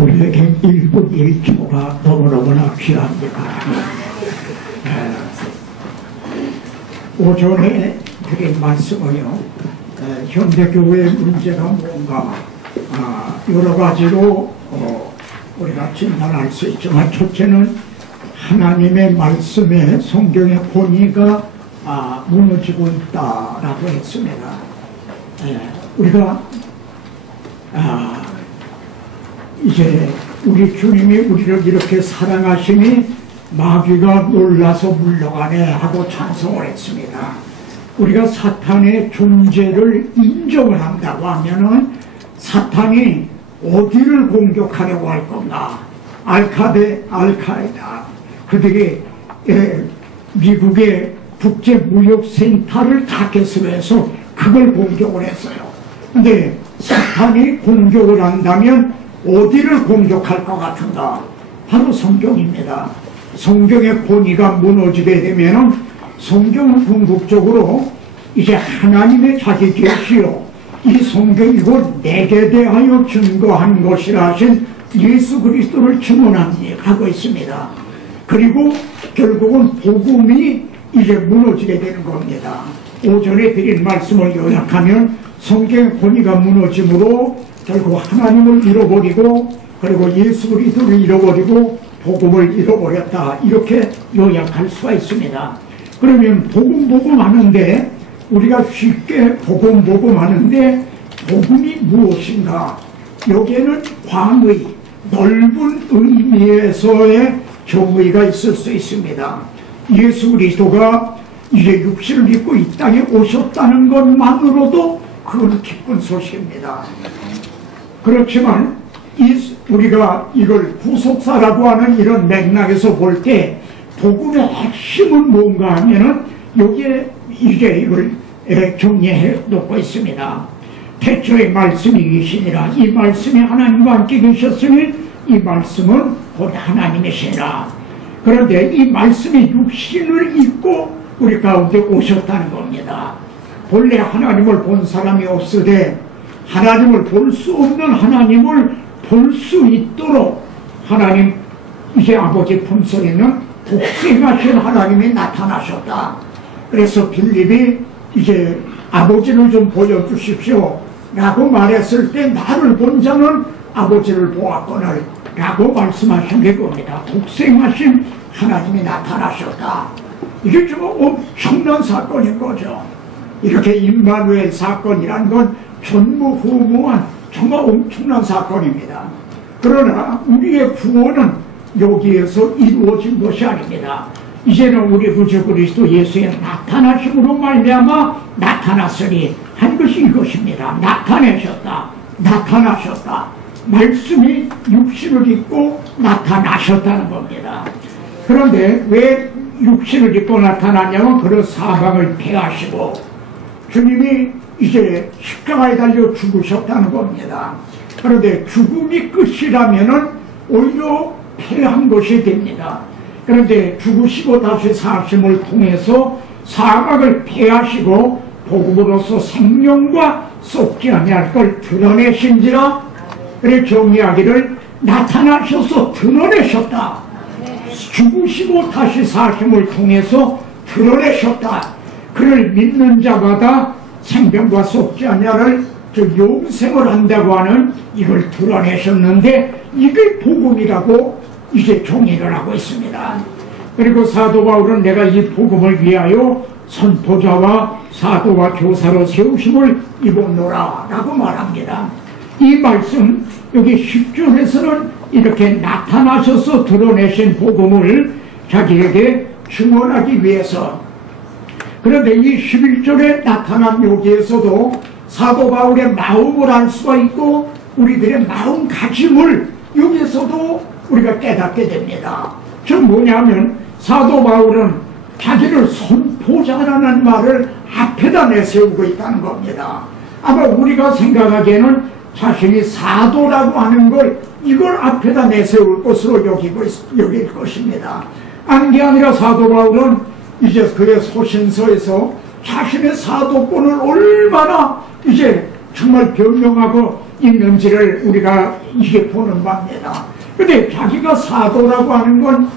우리에게 1분 1초가 너무너무나 귀합니다. 오전에 드린 말씀은요, 현대교회의 문제가 뭔가 여러 가지로 우리가 진단할 수 있지만, 첫째는 하나님의 말씀에 성경의 권위가 무너지고 있다라고 했습니다. 우리가 이제 우리 주님이 우리를 이렇게 사랑하시니 마귀가 놀라서 물러가네 하고 찬송을 했습니다. 우리가 사탄의 존재를 인정을 한다고 하면은 사탄이 어디를 공격하려고 할 건가? 알카에다 그들이 미국의 국제무역센터를 타겟으로 해서 그걸 공격을 했어요. 근데 사탄이 공격을 한다면 어디를 공격할 것 같은가? 바로 성경입니다. 성경의 권위가 무너지게 되면 성경은 궁극적으로 이제 하나님의 자기 계시요, 이 성경이고 내게 대하여 증거한 것이라 하신 예수 그리스도를 증언하고 있습니다. 그리고 결국은 복음이 이제 무너지게 되는 겁니다. 오전에 드린 말씀을 요약하면 성경의 권위가 무너짐으로 결국 하나님을 잃어버리고 그리고 예수 그리스도를 잃어버리고 복음을 잃어버렸다, 이렇게 요약할 수가 있습니다. 그러면 복음 하는데, 우리가 쉽게 복음 하는데 복음이 무엇인가? 여기에는 광의, 넓은 의미에서의 정의가 있을 수 있습니다. 예수 그리스도가 이제 육신을 입고 이 땅에 오셨다는 것만으로도 그건 기쁜 소식입니다. 그렇지만 우리가 이걸 구속사라고 하는 이런 맥락에서 볼 때 복음의 핵심은 뭔가 하면은 여기에 이제 이걸 정리해 놓고 있습니다. 태초에 말씀이 계시니라. 이 말씀이 하나님과 함께 계셨으니 이 말씀은 곧 하나님이시라. 그런데 이 말씀이 육신을 입고 우리 가운데 오셨다는 겁니다. 본래 하나님을 본 사람이 없으되 하나님을 볼 수 없는 하나님을 볼 수 있도록 하나님, 이제 아버지 품속에는 독생하신 하나님이 나타나셨다. 그래서 빌립이 이제 아버지를 좀 보여주십시오 라고 말했을 때, 나를 본 자는 아버지를 보았거늘 라고 말씀하신 게 겁니다. 독생하신 하나님이 나타나셨다. 이게 좀 엄청난 사건인 거죠. 이렇게 임마누엘 사건이란 건 전무후무한 정말 엄청난 사건입니다. 그러나 우리의 구원은 여기에서 이루어진 것이 아닙니다. 이제는 우리 구주 그리스도 예수의 나타나심으로 말미암아 나타났으니 한 것이 이것입니다. 나타나셨다. 말씀이 육신을 입고 나타나셨다는 겁니다. 그런데 왜 육신을 입고 나타났냐면, 그런 사방을 패하시고 주님이 이제 십자가에 달려 죽으셨다는 겁니다. 그런데 죽음이 끝이라면은 오히려 패한 것이 됩니다. 그런데 죽으시고 다시 사심을 통해서 사각을 패하시고 복음으로서 생명과 썩지 아니할 걸 드러내신지라. 그래 정의하기를 나타나셔서 드러내셨다. 죽으시고 다시 사심을 통해서 드러내셨다. 그를 믿는 자마다 생명과 썩지 아니하를 영생을 한다고 하는 이걸 드러내셨는데, 이게 복음이라고 이제 정의를 하고 있습니다. 그리고 사도 바울은 내가 이 복음을 위하여 선포자와 사도와 교사로 세우심을 입었노라 라고 말합니다. 이 말씀 여기 10절에서는 이렇게 나타나셔서 드러내신 복음을 자기에게 증언하기 위해서, 그런데 이 11절에 나타난 여기에서도 사도 바울의 마음을 알 수가 있고 우리들의 마음가짐을 여기에서도 우리가 깨닫게 됩니다. 즉 뭐냐면, 사도 바울은 자기를 선포자라는 말을 앞에다 내세우고 있다는 겁니다. 아마 우리가 생각하기에는 자신이 사도라고 하는 걸 이걸 앞에다 내세울 것으로 여길 것입니다. 아닌 게 아니라 사도 바울은 이제 그의 소신서에서 자신의 사도권을 얼마나 이제 정말 변명하고 있는지를 우리가 이게 보는 바입니다. 근데 자기가 사도라고 하는 건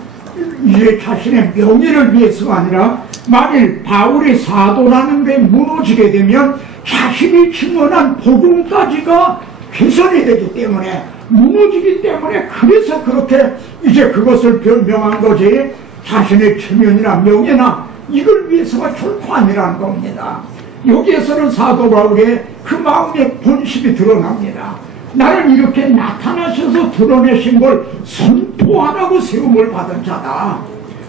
이제 자신의 명예를 위해서가 아니라 만일 바울이 사도라는 게 무너지게 되면 자신이 증언한 복음까지가 훼손이 되기 때문에 무너지기 때문에 그래서 그렇게 이제 그것을 변명한 거지 자신의 체면이나 명예나 이걸 위해서가 결코 아니라는 겁니다. 여기에서는 사도 바울의 그 마음의 본심이 드러납니다. 나는 이렇게 나타나셔서 드러내신 걸 선포하라고 세움을 받은 자다.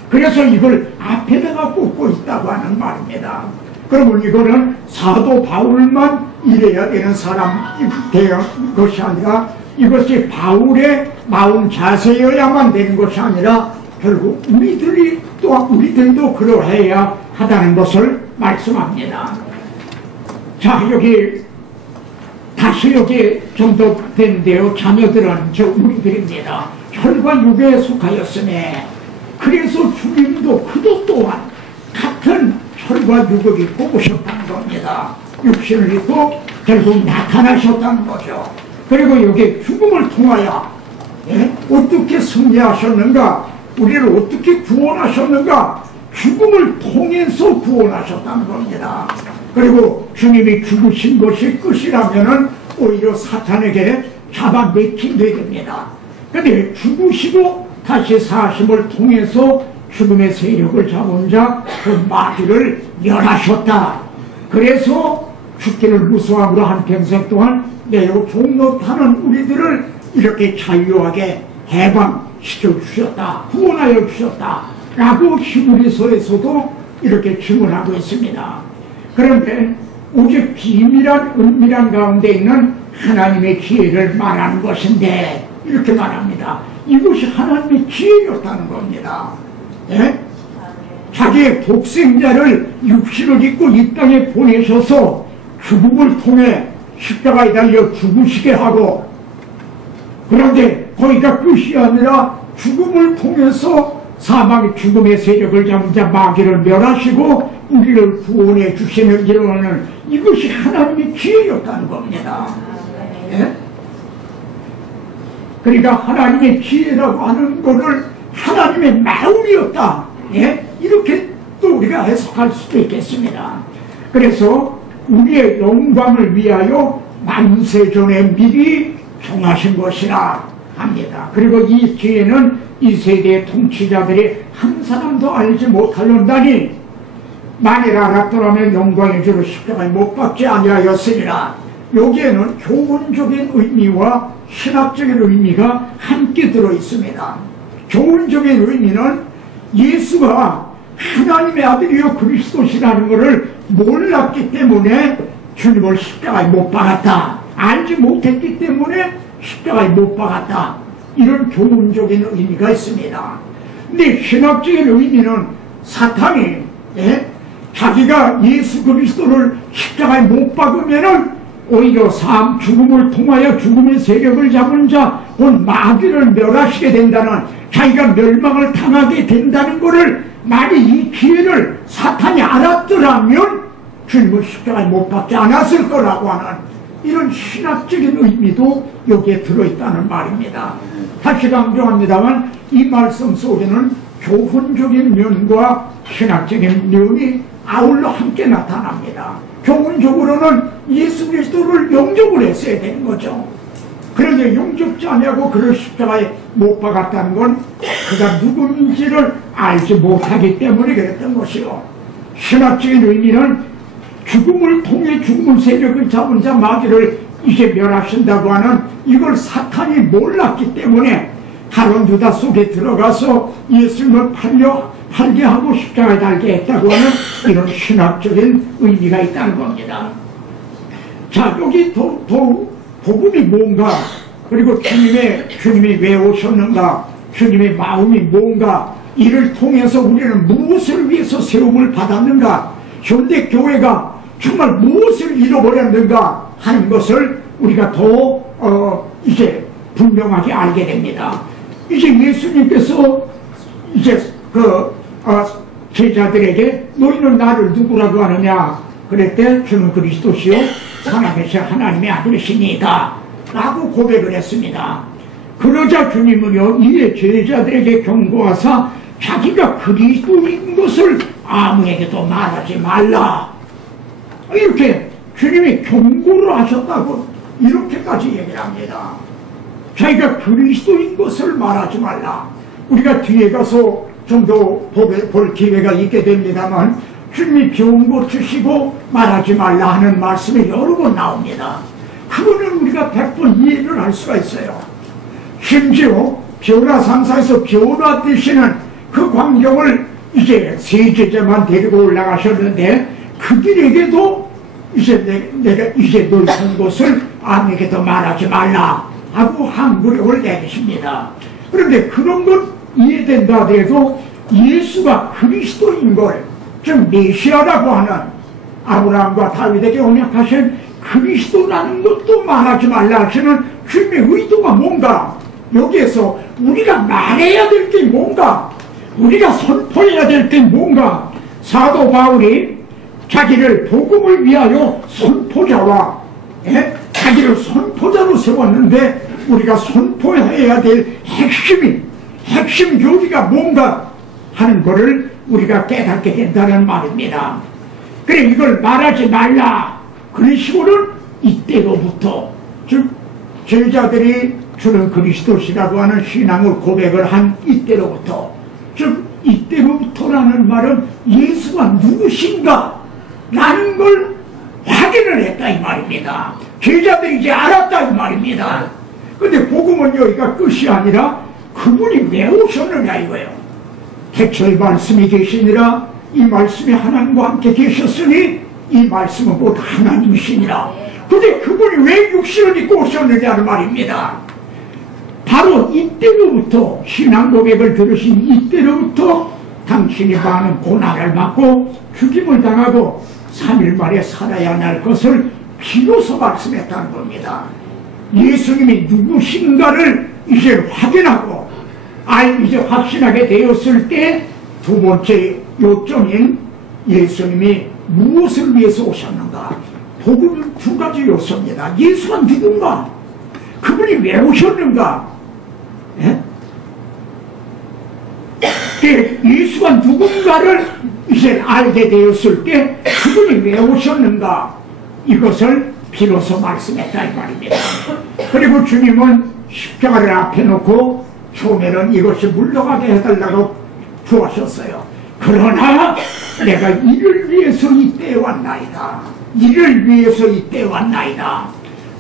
그래서 이걸 앞에다가 꽂고 있다고 하는 말입니다. 그러면 이거는 사도 바울만 이래야 되는 사람이 되는 것이 아니라 이것이 바울의 마음 자세여야만 되는 것이 아니라 결국 우리들도 그러해야 하다는 것을 말씀합니다. 자, 여기 다시 여기 좀 더 되는데요. 자녀들은 저 우리들입니다. 혈과 육에 속하였으며 그래서 주님도 그도 또한 같은 혈과 육을 입고 오셨다는 겁니다. 육신을 입고 결국 나타나셨다는 거죠. 그리고 여기 죽음을 통하여 어떻게 승리하셨는가, 우리를 어떻게 구원하셨는가, 죽음을 통해서 구원하셨다는 겁니다. 그리고 주님이 죽으신 것이 끝이라면은 오히려 사탄에게 잡아먹히게 됩니다. 그런데 죽으시고 다시 사심을 통해서 죽음의 세력을 잡은 자 그 마귀를 멸하셨다. 그래서 죽기를 무서함으로 한평생 동안 매우 종노타는 우리들을 이렇게 자유하게 해방시켜 주셨다, 구원하여 주셨다 라고 히브리서에서도 이렇게 증언하고 있습니다. 그런데 오직 비밀한 은밀한 가운데 있는 하나님의 지혜를 말하는 것인데 이렇게 말합니다. 이것이 하나님의 지혜였다는 겁니다. 예? 자기의 독생자를 육신을 입고 이 땅에 보내셔서 죽음을 통해 십자가에 달려 죽으시게 하고, 그런데 거기가 끝이 아니라 죽음을 통해서 사망의 죽음의 세력을 잡은 자 마귀를 멸하시고 우리를 구원해 주시는 이러는 이것이 하나님의 지혜였다는 겁니다. 예? 그러니까 하나님의 지혜라고 하는 것을 하나님의 마음이었다. 예? 이렇게 또 우리가 해석할 수도 있겠습니다. 그래서 우리의 영광을 위하여 만세전에 미리 정하신 것이라 합니다. 그리고 이 지혜는 이 세대의 통치자들이 한 사람도 알지 못하였다니 만일 알았더라면 영광의 주로 십자가에 못 박지 아니하였으리라. 여기에는 교훈적인 의미와 신학적인 의미가 함께 들어있습니다. 교훈적인 의미는 예수가 하나님의 아들이요 그리스도시라는 것을 몰랐기 때문에 주님을 십자가에 못 박았다. 알지 못했기 때문에 십자가에 못 박았다. 이런 교훈적인 의미가 있습니다. 근데 신학적인 의미는 사탄이 자기가 예수 그리스도를 십자가에 못 박으면은 오히려 죽음을 통하여 죽음의 세력을 잡은 자, 곧 마귀를 멸하시게 된다는, 자기가 멸망을 당하게 된다는 것을 만약 이 기회를 사탄이 알았더라면 주님을 십자가에 못 박지 않았을 거라고 하는 이런 신학적인 의미도 여기에 들어있다는 말입니다. 다시 강조합니다만 이 말씀 속에는 교훈적인 면과 신학적인 면이 아울러 함께 나타납니다. 교훈적으로는 예수 그리스도를 영접을 했어야 되는 거죠. 그런데 영접지 않냐고 그를 십자가에 못 박았다는 건 그가 누구인지를 알지 못하기 때문에 그랬던 것이요. 신학적인 의미는 죽음을 통해 죽음의 세력을 잡은 자 마귀를 이제 멸하신다고 하는 이걸 사탄이 몰랐기 때문에 가론 유다 속에 들어가서 예수님을 팔게 하고 십자가에 달게 했다고 하는 이런 신학적인 의미가 있다는 겁니다. 자, 여기 복음이 뭔가, 그리고 주님이 왜 오셨는가, 주님의 마음이 뭔가, 이를 통해서 우리는 무엇을 위해서 세움을 받았는가, 현대 교회가 정말 무엇을 잃어버렸는가 하는 것을 우리가 더 이제 분명하게 알게 됩니다. 이제 예수님께서 이제 제자들에게 너희는 나를 누구라고 하느냐 그랬대. 주는 그리스도시요 살아계신 하나님의 아들이시니이다. 라고 고백을 했습니다. 그러자 주님은요, 이에 제자들에게 경고하사 자기가 그리스도인 것을 아무에게도 말하지 말라, 이렇게 주님이 경고를 하셨다고 이렇게까지 얘기를 합니다. 자기가 그리스도인 것을 말하지 말라. 우리가 뒤에 가서 좀 더 볼 기회가 있게 됩니다만 주님이 병 고치시고 말하지 말라 하는 말씀이 여러 번 나옵니다. 그거는 우리가 100번 이해를 할 수가 있어요. 심지어 변화상사에서 변화 되시는 그 광경을 이제 세 제자만 데리고 올라가셨는데 그들에게도 이제 내가 이제 널 본 것을 아무에게도 말하지 말라 하고 항구령을 내리십니다. 그런데 그런 건 이해된다 하더라도 예수가 그리스도인 걸, 즉 메시아라고 하는 아브라함과 다윗에게 언약하신 그리스도라는 것도 말하지 말라 하시는 주님의 의도가 뭔가, 여기에서 우리가 말해야 될 게 뭔가, 우리가 선포해야 될 게 뭔가. 사도 바울이 자기를 복음을 위하여 선포자와 자기를 선포자로 세웠는데 우리가 선포해야 될 핵심 교리가 뭔가 하는 것을 우리가 깨닫게 된다는 말입니다. 그래, 이걸 말하지 말라. 그러시고는 이때로부터, 즉 제자들이 주는 그리스도시라고 하는 신앙을 고백을 한 이때로부터, 즉 이때로부터라는 말은 예수가 누구신가 라는 걸 확인을 했다 이 말입니다. 제자들이 이제 알았다 이 말입니다. 근데 복음은 여기가 끝이 아니라 그분이 왜 오셨느냐 이거예요. 태초에 말씀이 계시니라, 이 말씀이 하나님과 함께 계셨으니 이 말씀은 곧 하나님이시니라. 근데 그분이 왜 육신을 입고 오셨느냐는 말입니다. 바로 이때로부터, 신앙 고백을 들으신 이때로부터 당신이 많은 고난을 받고 죽임을 당하고 3일 만에 살아야 할 것을 비로소 말씀했다는 겁니다. 예수님이 누구신가를 이제 확인하고 이제 확신하게 되었을 때 두 번째 요점인 예수님이 무엇을 위해서 오셨는가, 복음 두 가지 요소입니다. 예수가 누군가, 그분이 왜 오셨는가. 예수가 누군가를 이제 알게 되었을 때 그분이 왜 오셨는가, 이것을 비로소 말씀했다 이 말입니다. 그리고 주님은 십자가를 앞에 놓고 처음에는 이것이 물러가게 해달라고 구하셨어요. 그러나 내가 이를 위해서 이때에 왔나이다. 이를 위해서 이때에 왔나이다.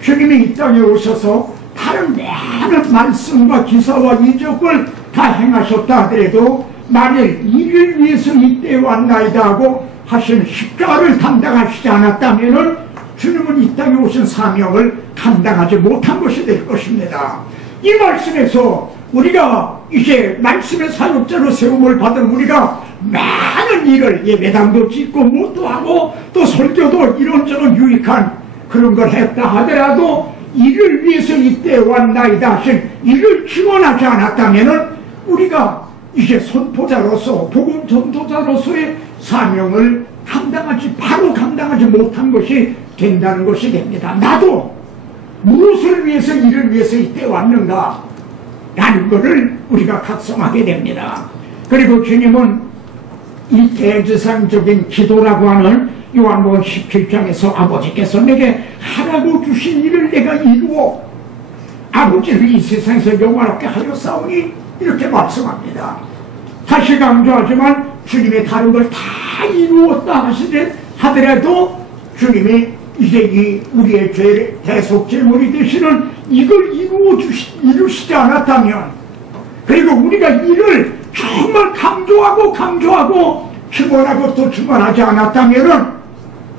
주님이 이 땅에 오셔서 다른 많은 말씀과 기사와 이적을 다 행하셨다 하더라도 만일 이를 위해서 이때에 왔나이다 하고 하신 십자가를 감당하시지 않았다면 주님은 이 땅에 오신 사명을 감당하지 못한 것이 될 것입니다. 이 말씀에서 우리가 이제 말씀의 사역자로 세움을 받은 우리가 많은 일을 예배당도 짓고 뭣도 하고 또 설교도 이런저런 유익한 그런 걸 했다 하더라도 이를 위해서 이때 왔나이다 하신 이를 지원하지 않았다면 우리가 이제 선포자로서 복음 전도자로서의 사명을 바로 감당하지 못한 것이 된다는 것이 됩니다. 나도 무엇을 위해서 이를 위해서 이때 왔는가 라는 것을 우리가 각성하게 됩니다. 그리고 주님은 이 대지상적인 기도라고 하는 요한복음 17장에서 아버지께서 내게 하라고 주신 일을 내가 이루어 아버지를 이 세상에서 영화롭게 하였사오니 이렇게 말씀합니다. 다시 강조하지만 주님이 다른 걸 다 이루었다 하더라도 주님이 이제 우리의 죄 대속제물이 되시는 이걸 이루시지 않았다면, 그리고 우리가 이를 정말 강조하고 증언하고 또 증언하지 않았다면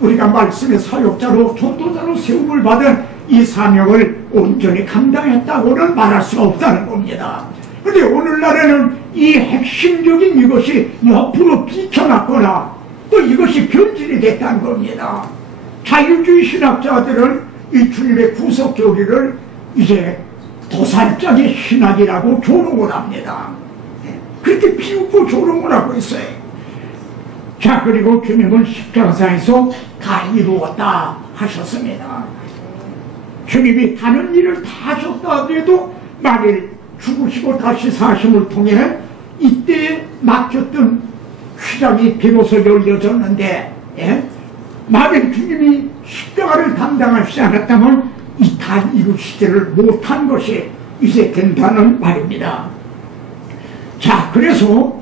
우리가 말씀의 사역자로 전도자로 세움을 받은 이 사명을 온전히 감당했다고는 말할 수가 없다는 겁니다. 그런데 오늘날에는 이 핵심적인 이것이 옆으로 비켜났거나 또 이것이 변질이 됐다는 겁니다. 자유주의 신학자들은 이 주님의 구속 교리를 이제 도살적인 신학이라고 조롱을 합니다. 그렇게 비웃고 조롱을 하고 있어요. 자, 그리고 주님은 십자가상에서 다 이루었다 하셨습니다. 주님이 다른 일을 다 하셨다 하더라도 만일 죽으시고 다시 사심을 통해 이때 막혔던 휘장이 비로소 열려졌는데, 예? 만일 주님이 십자가를 감당하시지 않았다면 이 다 이루시지를 못한 것이 이제 된다는 말입니다. 자, 그래서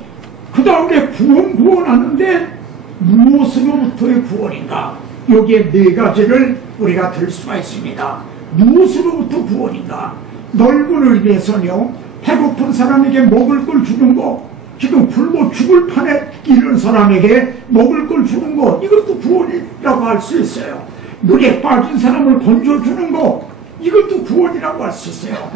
그 다음에 구원하는데 무엇으로부터의 구원인가? 여기에 네 가지를 우리가 들 수가 있습니다. 무엇으로부터 구원인가? 넓은 의미에서는요, 배고픈 사람에게 먹을 걸 주는 거, 지금 굶어 죽을 판에 있는 사람에게 먹을 걸 주는 거, 이것도 구원이라고 할 수 있어요. 물에 빠진 사람을 건져주는 거, 이것도 구원이라고 할 수 있어요.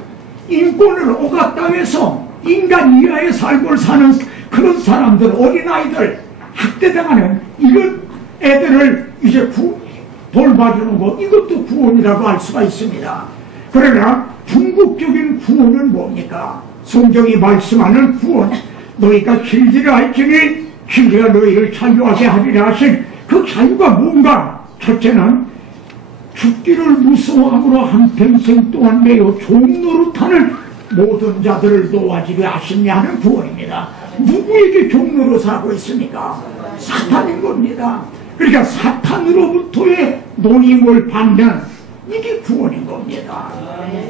인권을 오갔다 해서 인간 이하의 삶을 사는 그런 사람들, 어린아이들 학대당하는 이런 애들을 이제 돌봐주는 거, 이것도 구원이라고 할 수가 있습니다. 그러나 궁극적인 구원은 뭡니까? 성경이 말씀하는 구원, 너희가 길지를 알지니 길지가 너희를 자유하게 하리라 하신 그 자유가 뭔가? 첫째는 죽기를 무서워함으로 한평생 동안 매여 종노릇하는 모든 자들을 도와주려 하시냐 하는 구원입니다. 누구에게 종노릇 하고 있습니까? 사탄인 겁니다. 그러니까 사탄으로부터의 노임을 받는 이게 구원인 겁니다.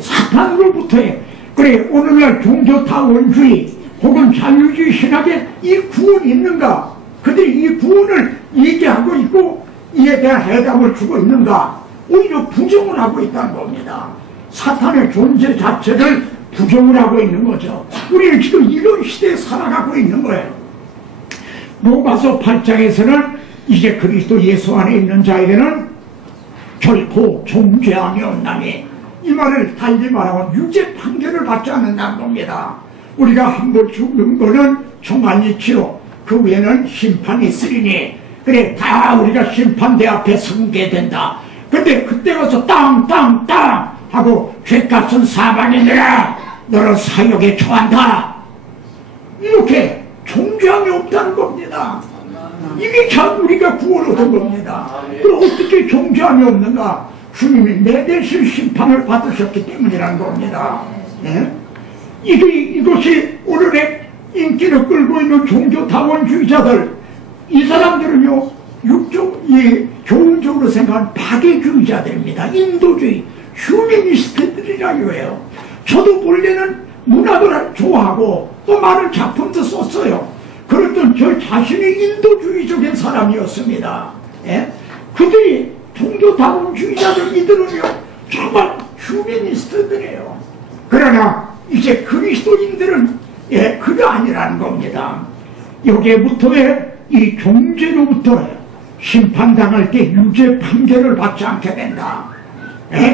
사탄으로부터의, 그래 오늘날 종교타원주의 혹은 자유주의 신학에 이 구원이 있는가? 그들이 이 구원을 얘기하고 있고 이에 대한 해답을 주고 있는가? 오히려 부정을 하고 있다는 겁니다. 사탄의 존재 자체를 부정을 하고 있는 거죠. 우리는 지금 이런 시대에 살아가고 있는 거예요. 로마서 8장에서는 이제 그리스도 예수 안에 있는 자에게는 결코 정죄함이 없나니, 이 말을 달리 말하면 유죄 판결을 받지 않는다는 겁니다. 우리가 한 번 죽는 거는 종말이지요. 그 외에는 심판이 있으리니, 그래 다 우리가 심판대 앞에 서게 된다. 근데 그때 가서 땅 하고 죄값은 사방이니라, 너는 사역에 처한다, 이렇게 정죄함이 없다는 겁니다. 이게 참 우리가 구원 얻은 겁니다. 그럼 어떻게 정죄함이 없는가? 주님이 내 대신 심판을 받으셨기 때문이라는 겁니다. 네? 이것이 오늘의 인기를 끌고 있는 종교타원주의자들, 이 사람들은요, 교훈적으로 생각하는 박애주의자들입니다. 인도주의, 휴머니스트들이라 이거예요. 저도 원래는 문학을 좋아하고 또 많은 작품도 썼어요. 그랬던 저 자신이 인도주의적인 사람이었습니다. 예? 그들이 종교다원주의자들, 이들은요 정말 휴머니스트들이에요. 그러나 이제 그리스도인들은 그게 아니라는 겁니다. 여기에부터의 이 종죄로부터 심판당할 때 유죄 판결을 받지 않게 된다.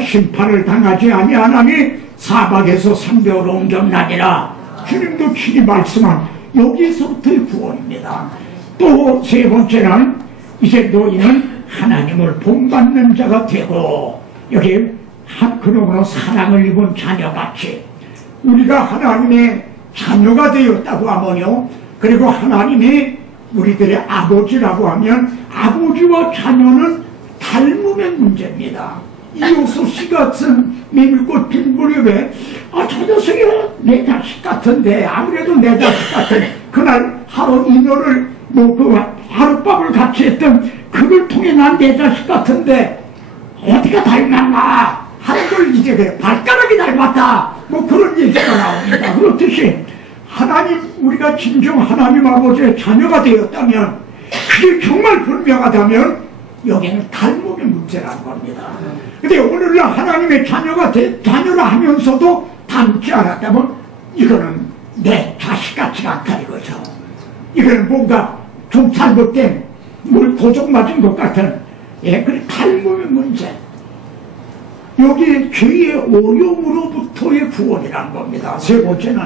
심판을 당하지 아니하나니 사박에서 상벽으로 옮겨나니라. 주님도 친히 말씀한 여기서부터의 구원입니다. 또 세 번째는 이제 너희는 하나님을 본받는 자가 되고, 여기 그러므로 사랑을 입은 자녀같이, 우리가 하나님의 자녀가 되었다고 하면요, 그리고 하나님이 우리들의 아버지라고 하면 아버지와 자녀는 닮음의 문제입니다. 이효수 씨 같은 미밀꽃 핀 무렵에 저 녀석이 내 자식 같은데, 아무래도 내 자식 같은, 그날 하루 인어를 하룻밤을 같이 했던 그걸 통해 난 내 자식 같은데 어디가 닮았나 하는 걸 이제 그래, 발가락이 닮았다 그런 얘기가 나옵니다. 그렇듯이 하나님, 우리가 진정 하나님 아버지의 자녀가 되었다면, 그게 정말 분명하다면 여기는 닮음의 문제라는 겁니다. 근데 오늘날 하나님의 자녀라 하면서도 닮지 않았다면 이거는 내 자식 같지가 않다 이거죠. 이거는 뭔가 좀 잘못된 뭘 고정 맞은 것 같은, 그 닮음의 문제. 여기 죄의 오염으로부터의 구원이라는 겁니다. 세 번째는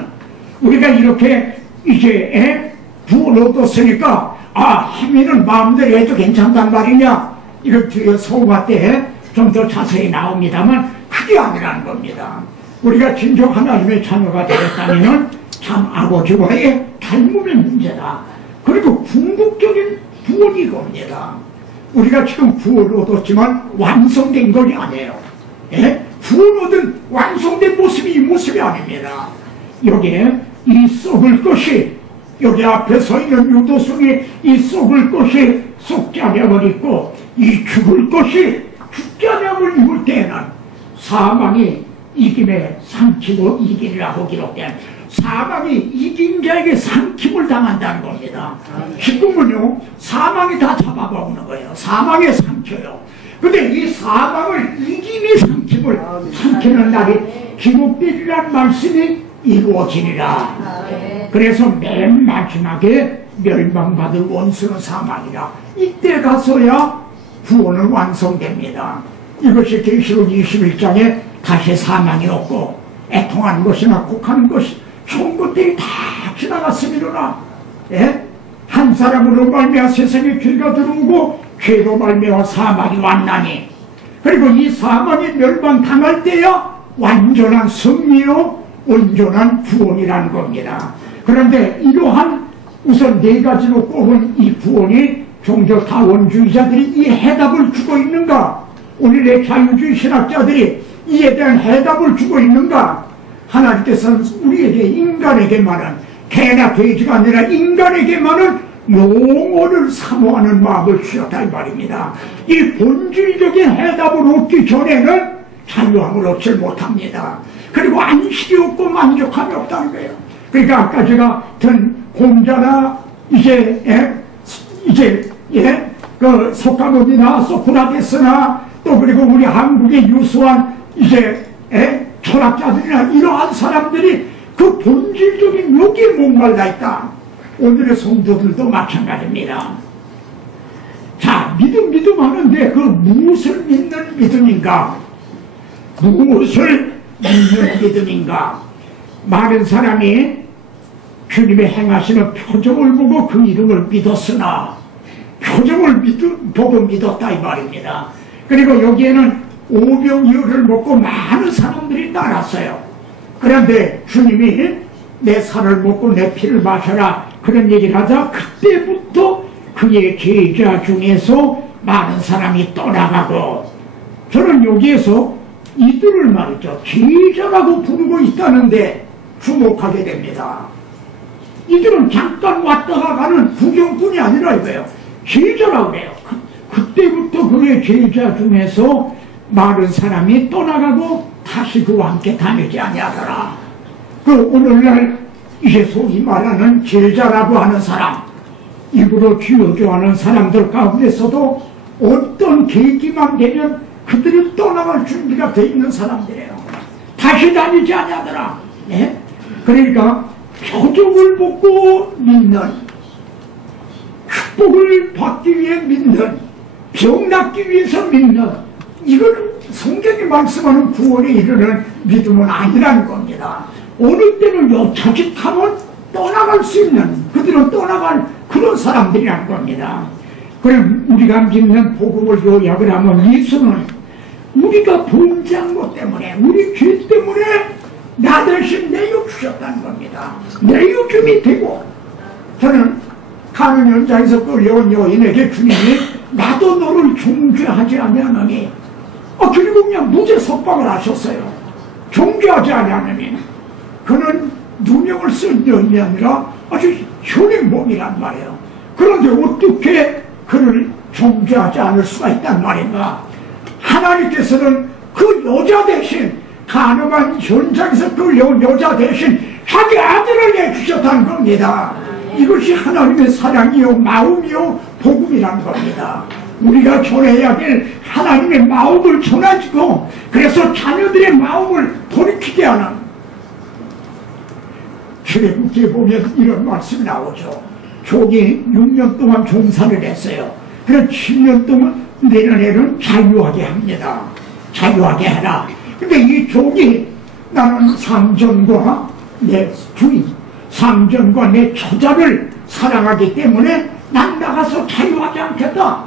우리가 이렇게 이제 구원 얻었으니까 하면은 마음대로 해도 괜찮단 말이냐, 이런 뒤에 성화 때 좀 더 자세히 나옵니다만 그게 아니라는 겁니다. 우리가 진정 하나님의 자녀가 되었다면 참 아버지와의 닮음의 문제다. 그리고 궁극적인 구원이 겁니다. 우리가 지금 구원을 얻었지만 완성된 것이 아니에요. 구원 얻은 완성된 모습이 이 모습이 아닙니다. 여기에 이 썩을 것이, 여기 앞에 서 있는 유도성이 이 썩을 것이 속자명을 입고 이 죽을 것이 죽자명을 입을 때에는 사망이 이김에 삼키고 이기리라고 기록된, 사망이 이긴 자에게 삼킴을 당한다는 겁니다. 지금은요 사망이 다 잡아먹는 거예요. 사망에 삼켜요. 근데 이 사망을 이김이 삼키는 날이 기록되리란 말씀이 이루어지리라. 그래서 맨 마지막에 멸망받을 원수는 사망이라. 이때 가서야 구원은 완성됩니다. 이것이 계시록 21장에 다시 사망이 없고 애통하는 것이나 곡하는 것이 좋은 것들이 다 지나갔으리로라. 예? 한 사람으로 말미암아 세상에 죄가 들어오고 죄로 말미암아 사망이 왔나니, 그리고 이 사망이 멸망당할 때야 완전한 승리요 온전한 구원이라는 겁니다. 그런데 이러한 우선 네 가지로 꼽은 이 구원이 종교 다원주의자들이 이 해답을 주고 있는가? 오늘의 자유주의 신학자들이 이에 대한 해답을 주고 있는가? 하나님께서는 우리에게, 인간에게만은, 개나 돼지가 아니라 인간에게만은 영혼을 사모하는 마음을 주셨다 이 말입니다. 이 본질적인 해답을 얻기 전에는 자유함을 얻지 못합니다. 그리고 안식이 없고 만족함이 없다는 거예요. 그러니까 아까 제가 든 공자나 그 소카노비나 소크라테스나 또 그리고 우리 한국의 유수한 철학자들이나 이러한 사람들이 그 본질적인 묘기에 목말라 있다. 오늘의 성도들도 마찬가지입니다. 자, 믿음 하는데 그 무엇을 믿는 믿음인가? 무엇을 믿는 믿음인가? 많은 사람이 주님의 행하시는 표정을 보고 그 이름을 믿었으나 표정을 보고 믿었다 이 말입니다. 그리고 여기에는 오병이어를 먹고 많은 사람들이 따랐어요. 그런데 주님이 내 살을 먹고 내 피를 마셔라 그런 얘기를 하자 그때부터 그의 제자 중에서 많은 사람이 떠나가고, 저는 여기에서 이들을 말이죠 제자라고 부르고 있다는데 주목하게 됩니다. 이들은 잠깐 왔다가 가는 구경꾼이 아니라 이거예요. 제자라고 해요. 그때부터 그의 제자 중에서 많은 사람이 떠나가고 다시 그와 함께 다니지 아니하더라. 그 오늘날 이제 소위 말하는 제자라고 하는 사람, 입으로 쥐어줘하는 사람들 가운데서도 어떤 계기만 되면 그들이 떠나갈 준비가 돼 있는 사람들이에요. 다시 다니지 아니하더라. 예? 그러니까 표적을 보고 믿는, 축복을 받기 위해 믿는, 병 낫기 위해서 믿는, 이걸 성경이 말씀하는 구원에 이르는 믿음은 아니라는 겁니다. 어느 때는 자칫하면 떠나갈 수 있는, 그들은 떠나갈 그런 사람들이라는 겁니다. 그럼 우리가 믿는 복음을 요약을 하면 예수는 우리가 범죄한 것 때문에, 우리 죄 때문에 나 대신 내어 주셨다는 겁니다. 내어 줌이 되고, 저는 가는 현장에서 끌려온 여인에게 주님이 나도 너를 정죄하지 아니하느니, 그리고 그냥 무죄 석방을 하셨어요. 정죄하지 아니하느니. 그는 누명을 쓴 여인이 아니라 아주 현의 몸이란 말이에요. 그런데 어떻게 그를 정죄하지 않을 수가 있단 말인가? 하나님께서는 그 여자 대신, 가늠한 현장에서 끌려온 여자 대신 자기 아들을 내주셨다는 겁니다. 이것이 하나님의 사랑이요 마음이요 복음이라는 겁니다. 우리가 전해야 될 하나님의 마음을 전하지고, 그래서 자녀들의 마음을 돌이키게 하는, 출애굽기에 보면 이런 말씀이 나오죠. 족이 6년 동안 종사를 했어요. 그래서 7년 동안 내년에는 자유하게 합니다. 자유하게 해라. 근데 이 족이 나는 상전과 내 주인, 상전과 내 처자를 사랑하기 때문에 난 나가서 자유하지 않겠다.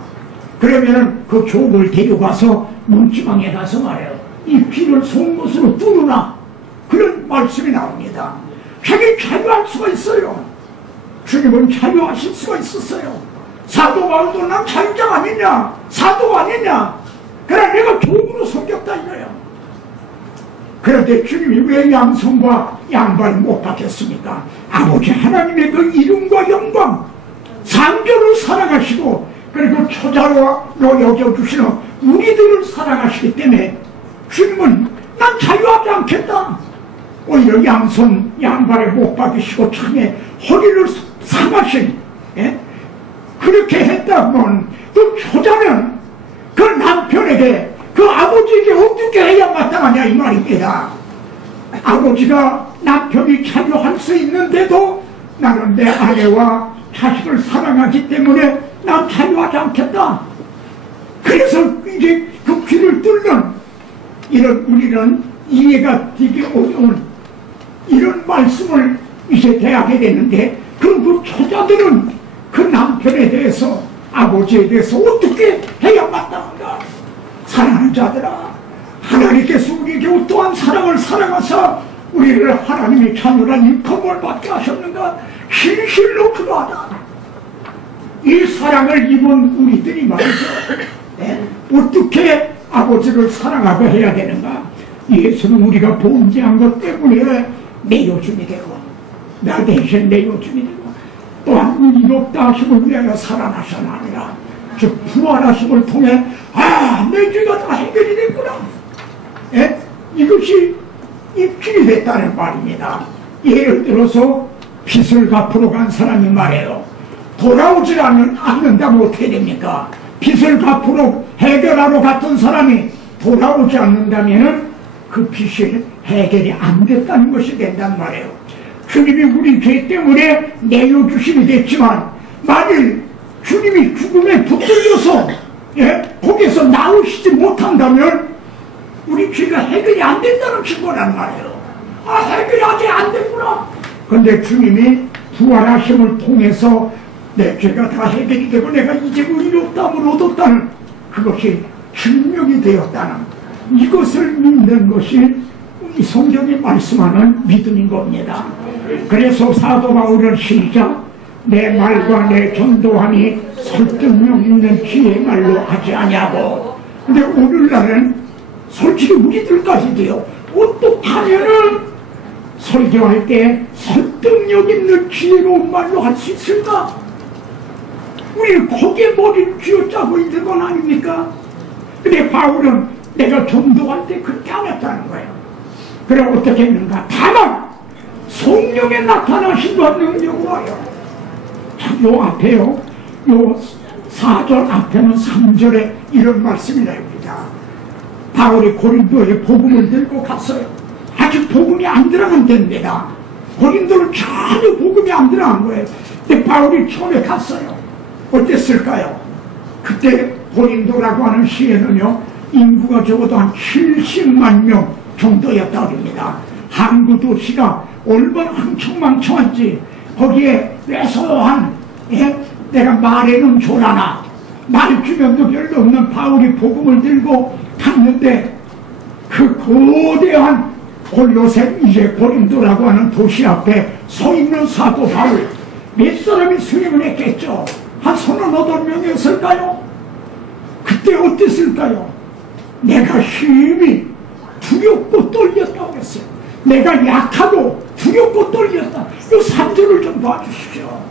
그러면은 그 족을 데려가서 문지방에 가서 말해요. 이 피를 송곳으로 뚫으라. 그런 말씀이 나옵니다. 자기 자유할 수가 있어요. 주님은 자유하실 수가 있었어요. 사도 바울도 난 자유자 아니냐, 사도 아니냐, 그래 내가 족으로 섬겼다 이거예요. 그런데 주님이 왜 양손과 양발을 못 받겠습니까? 아버지 하나님의 그 이름과 영광, 상전을 사랑하시고 그리고 초자로 여겨주시는 우리들을 사랑하시기 때문에 주님은 난 자유하지 않겠다. 오히려 양손 양발에 못 박이시고 참에 허리를 상하신, 예? 그렇게 했다면 그 초자는 그 남편에게 그 아버지에게 어떻게 해야 마땅하냐 이 말입니다. 아버지가 남편이 자유할 수 있는데도 나는 내 아내와 자식을 사랑하기 때문에 난 자유하지 않겠다. 그래서 이제 그 귀를 뚫는 이런 우리는 이해가 되게 어려운 이런 말씀을 이제 대하게 되는데 그 초자들은 그 남편에 대해서 아버지에 대해서 어떻게 해야 마땅한가. 사랑하는 자들아, 하나님께서 우리에게 어떠한 사랑을 사랑하사 우리를 하나님의 자녀란 일컬음을 받게 하셨는가. 진실로 그러하다. 이 사랑을 입은 우리들이 말이죠, 네? 어떻게 아버지를 사랑하고 해야 되는가. 예수는 우리가 범죄한 것 때문에 내어줌이 되고 나 대신 내어줌이 되고 또한 의롭다 하심을 위하여 살아나셨나니라. 즉 부활하심을 통해 내 죄가 다 해결이 됐구나, 예? 이것이 입증이 됐다는 말입니다. 예를 들어서 빚을 갚으러 간 사람이 말해요. 돌아오질 않는다면 어떻게 됩니까? 빚을 갚으러 해결하러 갔던 사람이 돌아오지 않는다면 그 빚이 해결이 안 됐다는 것이 된단 말이에요. 주님이 우리 죄 때문에 내어주심이 됐지만 만일 주님이 죽음에 붙들려서, 예? 거기에서 나오시지 못한다면 우리 죄가 해결이 안 된다는 증거란 말이에요. 해결이 아직 안 됐구나. 그런데 주님이 부활하심을 통해서 내 죄가 다 해결이 되고 내가 이제 의롭다함을 얻었다는 그것이 증명이 되었다는 이것을 믿는 것이 이 성경이 말씀하는 믿음인 겁니다. 그래서 사도 바울은 시작, 내 말과 내 전도함이 설득력 있는 지혜의 말로 하지 아니하고. 근데 오늘날은 솔직히 우리들까지도요, 어떻게 하면은 설교할 때 설득력 있는 지혜로운 말로 할 수 있을까? 우리 거기에 머리를 쥐어짜고 있는 건 아닙니까? 근데 바울은 내가 전도할 때 그렇게 안 했다는 거예요. 그래 어떻게 했는가? 다만 성령에 나타나신 능력으로 하여. 요 앞에요, 요 4절 앞에는 3절에 이런 말씀이 나옵니다. 바울이 고린도에 복음을 들고 갔어요. 아직 복음이 안 들어간 데입니다. 고린도는 전혀 복음이 안 들어간 거예요. 근데 바울이 처음에 갔어요. 어땠을까요? 그때 고린도라고 하는 시에는요, 인구가 적어도 한 70만 명 정도였다고 합니다. 항구 도시가 얼마나 흥청망청한지 거기에 왜소한, 예? 내가 말에는 졸아나 말 주변도 별로 없는 바울이 복음을 들고 갔는데 그 거대한 골로새 이제 고린도라고 하는 도시 앞에 서 있는 사도 바울 몇 사람이 수임을 했겠죠. 한 38명이었을까요? 그때 어땠을까요? 내가 힘이 두렵고 떨렸다고 했어요. 내가 약하고 두렵고 떨렸다. 이 3절을 좀 봐주십시오.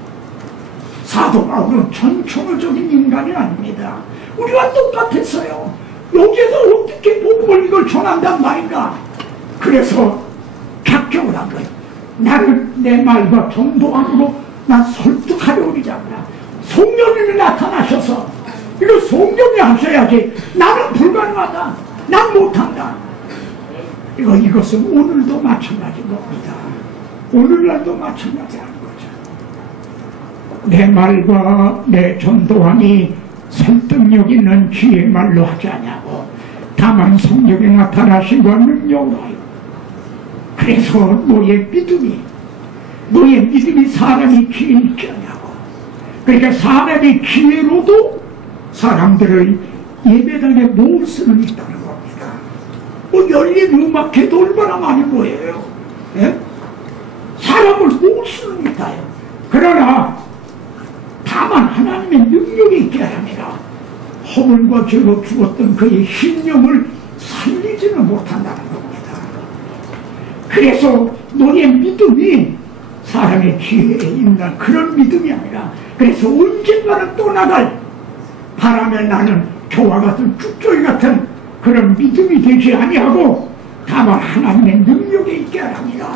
사도 바울은 천초로적인 인간이 아닙니다. 우리와 똑같았어요. 여기에서 어떻게 복음을 이걸 전한단 말인가. 그래서 작정을 한 거예요. 나를 내 말과 전도함으로 난 설득하려고 하잖아. 성령님이 나타나셔서 이거 성령이 하셔야지. 나는 불가능하다. 난 못한다. 이것은 오늘도 마찬가지인 겁니다. 오늘날도 마찬가지라는 거죠. 내 말과 내 전도함이 설득력 있는 지혜의 말로 하지 않냐고. 다만 성령에 나타나신 것 능력으로 하여. 그래서 너의 믿음이 사람이 지혜 있지 않냐고. 그러니까 사람이 지혜로도 사람들을 예배당에 모을 수는 있다는 겁니다. 열린 음악회도 얼마나 많이 모여요. 예? 사람을 모을 수는 있다요. 그러나 다만 하나님의 능력이 있게 합니다. 허물과 죄로 죽었던 그의 신령을 살리지는 못한다는 겁니다. 그래서 너의 믿음이 사람의 귀에 있는 그런 믿음이 아니라, 그래서 언젠가는 떠나갈 바람에 나는 교와 같은 쭉조이 같은 그런 믿음이 되지 아니하고 다만 하나님의 능력에 있게 하랍니다.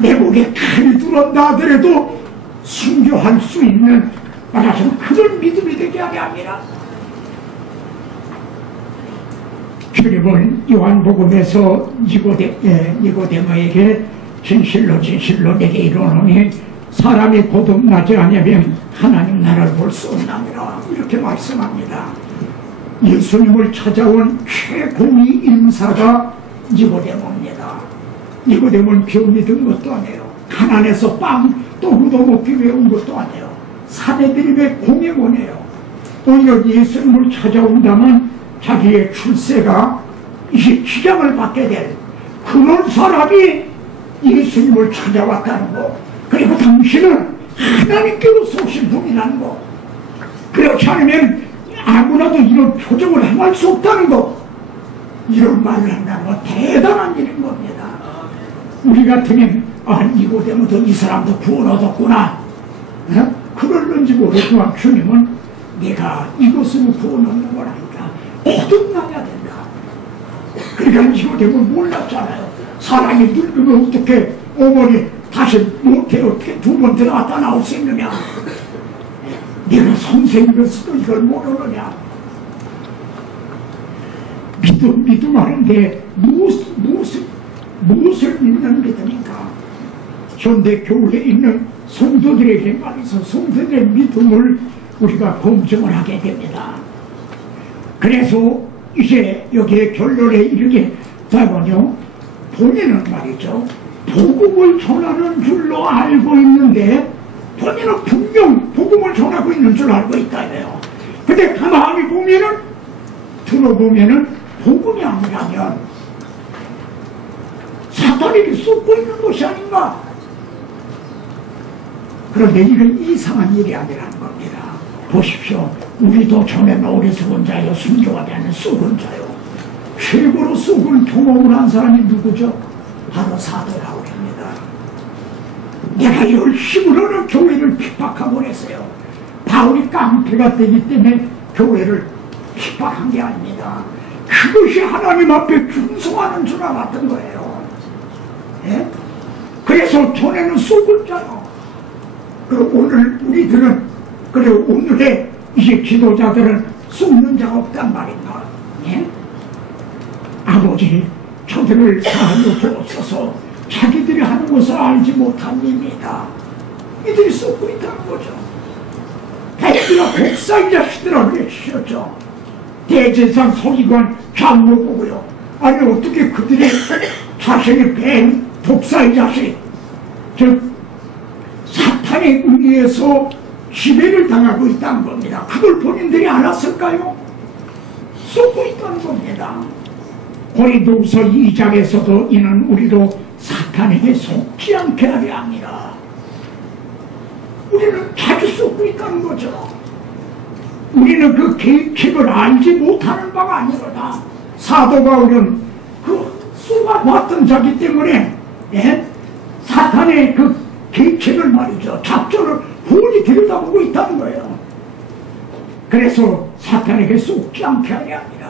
내 목에 칼이 들어온다 하더라도 순교할 수 있는 말하자면 그런 믿음이 되게 하게 합니다. 주님은 요한복음에서 니고데모에게 진실로 진실로 내게 이르노니 사람이 거듭나지 아니하면 하나님 나라를 볼 수 없나니라 이렇게 말씀합니다. 예수님을 찾아온 최고위 인사가 니고데모입니다. 니고데모는 병이 든 것도 아니에요. 가난해서 빵도 얻어먹기 위해 온 것도 아니에요. 사내들임의 공예원이에요. 오히려 예수님을 찾아온다면 자기의 출세가 이제 지장을 받게 될 그런 사람이 예수님을 찾아왔다는 거, 그리고 당신은 하나님께로서 오신 분이라는 거, 그렇지 않으면 아무나도 이런 표정을 행할 수 없다는 거, 이런 말을 한다는 건 대단한 일인 겁니다. 우리 같으면 니고데모도 이 사람도 구원 얻었구나, 그럴는지 모르지만 주님은 내가 이것으로 구원 얻는 건 아니다. 거듭나야 된다. 그러니까 니고데모는 몰랐잖아요. 사람이 늙으면 어떻게 어머니 다시 못해 어떻게 두 번 들어갔다 나올 수 있느냐. 내가 선생님으로서도 이걸 모르느냐. 믿음 하는데 무엇을 믿는 믿음인가. 현대 교회에 있는 성도들에게 말해서 성도들의 믿음을 우리가 검증을 하게 됩니다. 그래서 이제 여기에 결론에 이르게 되면요, 본인은 말이죠, 복음을 전하는 줄로 알고 있는데 본인은 분명 복음을 전하고 있는 줄 알고 있다며요. 근데 가만히 보면은, 들어보면은 복음이 아니라면 사탄에게 쏟고 있는 것이 아닌가. 그런데 이건 이상한 일이 아니라는 겁니다. 보십시오. 우리도 전에 오래 썩은 자요, 순교가 되는 썩은 자요. 최고로 썩은 경험을 한 사람이 누구죠? 바로 사도 바울입니다. 내가 열심으로는 교회를 핍박하고 그랬어요. 바울이 깡패가 되기 때문에 교회를 핍박한 게 아닙니다. 그것이 하나님 앞에 충성하는 줄 알았던 거예요. 예? 그래서 전에는 썩은 자요. 그리고 오늘 우리들은, 그리고 오늘의 이제 지도자들은 썩는 자가 없단 말인가. 예? 아버지, 저들을 사랑으로 주옵소서. 자기들이 하는 것을 알지 못한 입니다. 이들이 썩고 있다는 거죠. 대지가 복사의 자식들아 그래주셨죠. 대제사장 서기관 장로 보고요. 아니 어떻게 그들이 자신이 뺀 복사의 자식, 즉 사탄에 의해서 지배를 당하고 있다는 겁니다. 그걸 본인들이 알았을까요? 쏟고 있다는 겁니다. 고린도후서 2장에서도 이는 우리도 사탄에게 속지 않게 하려 합니다. 우리는 자주 쏟고 있다는 거죠. 우리는 그 계획책을 알지 못하는 바가 아니로다. 사도 바울은 그 쏘아봤던 자기 때문에, 예? 사탄의 그 계획책을 말이죠, 작전을 홀히 들여다보고 있다는 거예요. 그래서 사탄에게 속지 않게 하려 합니다.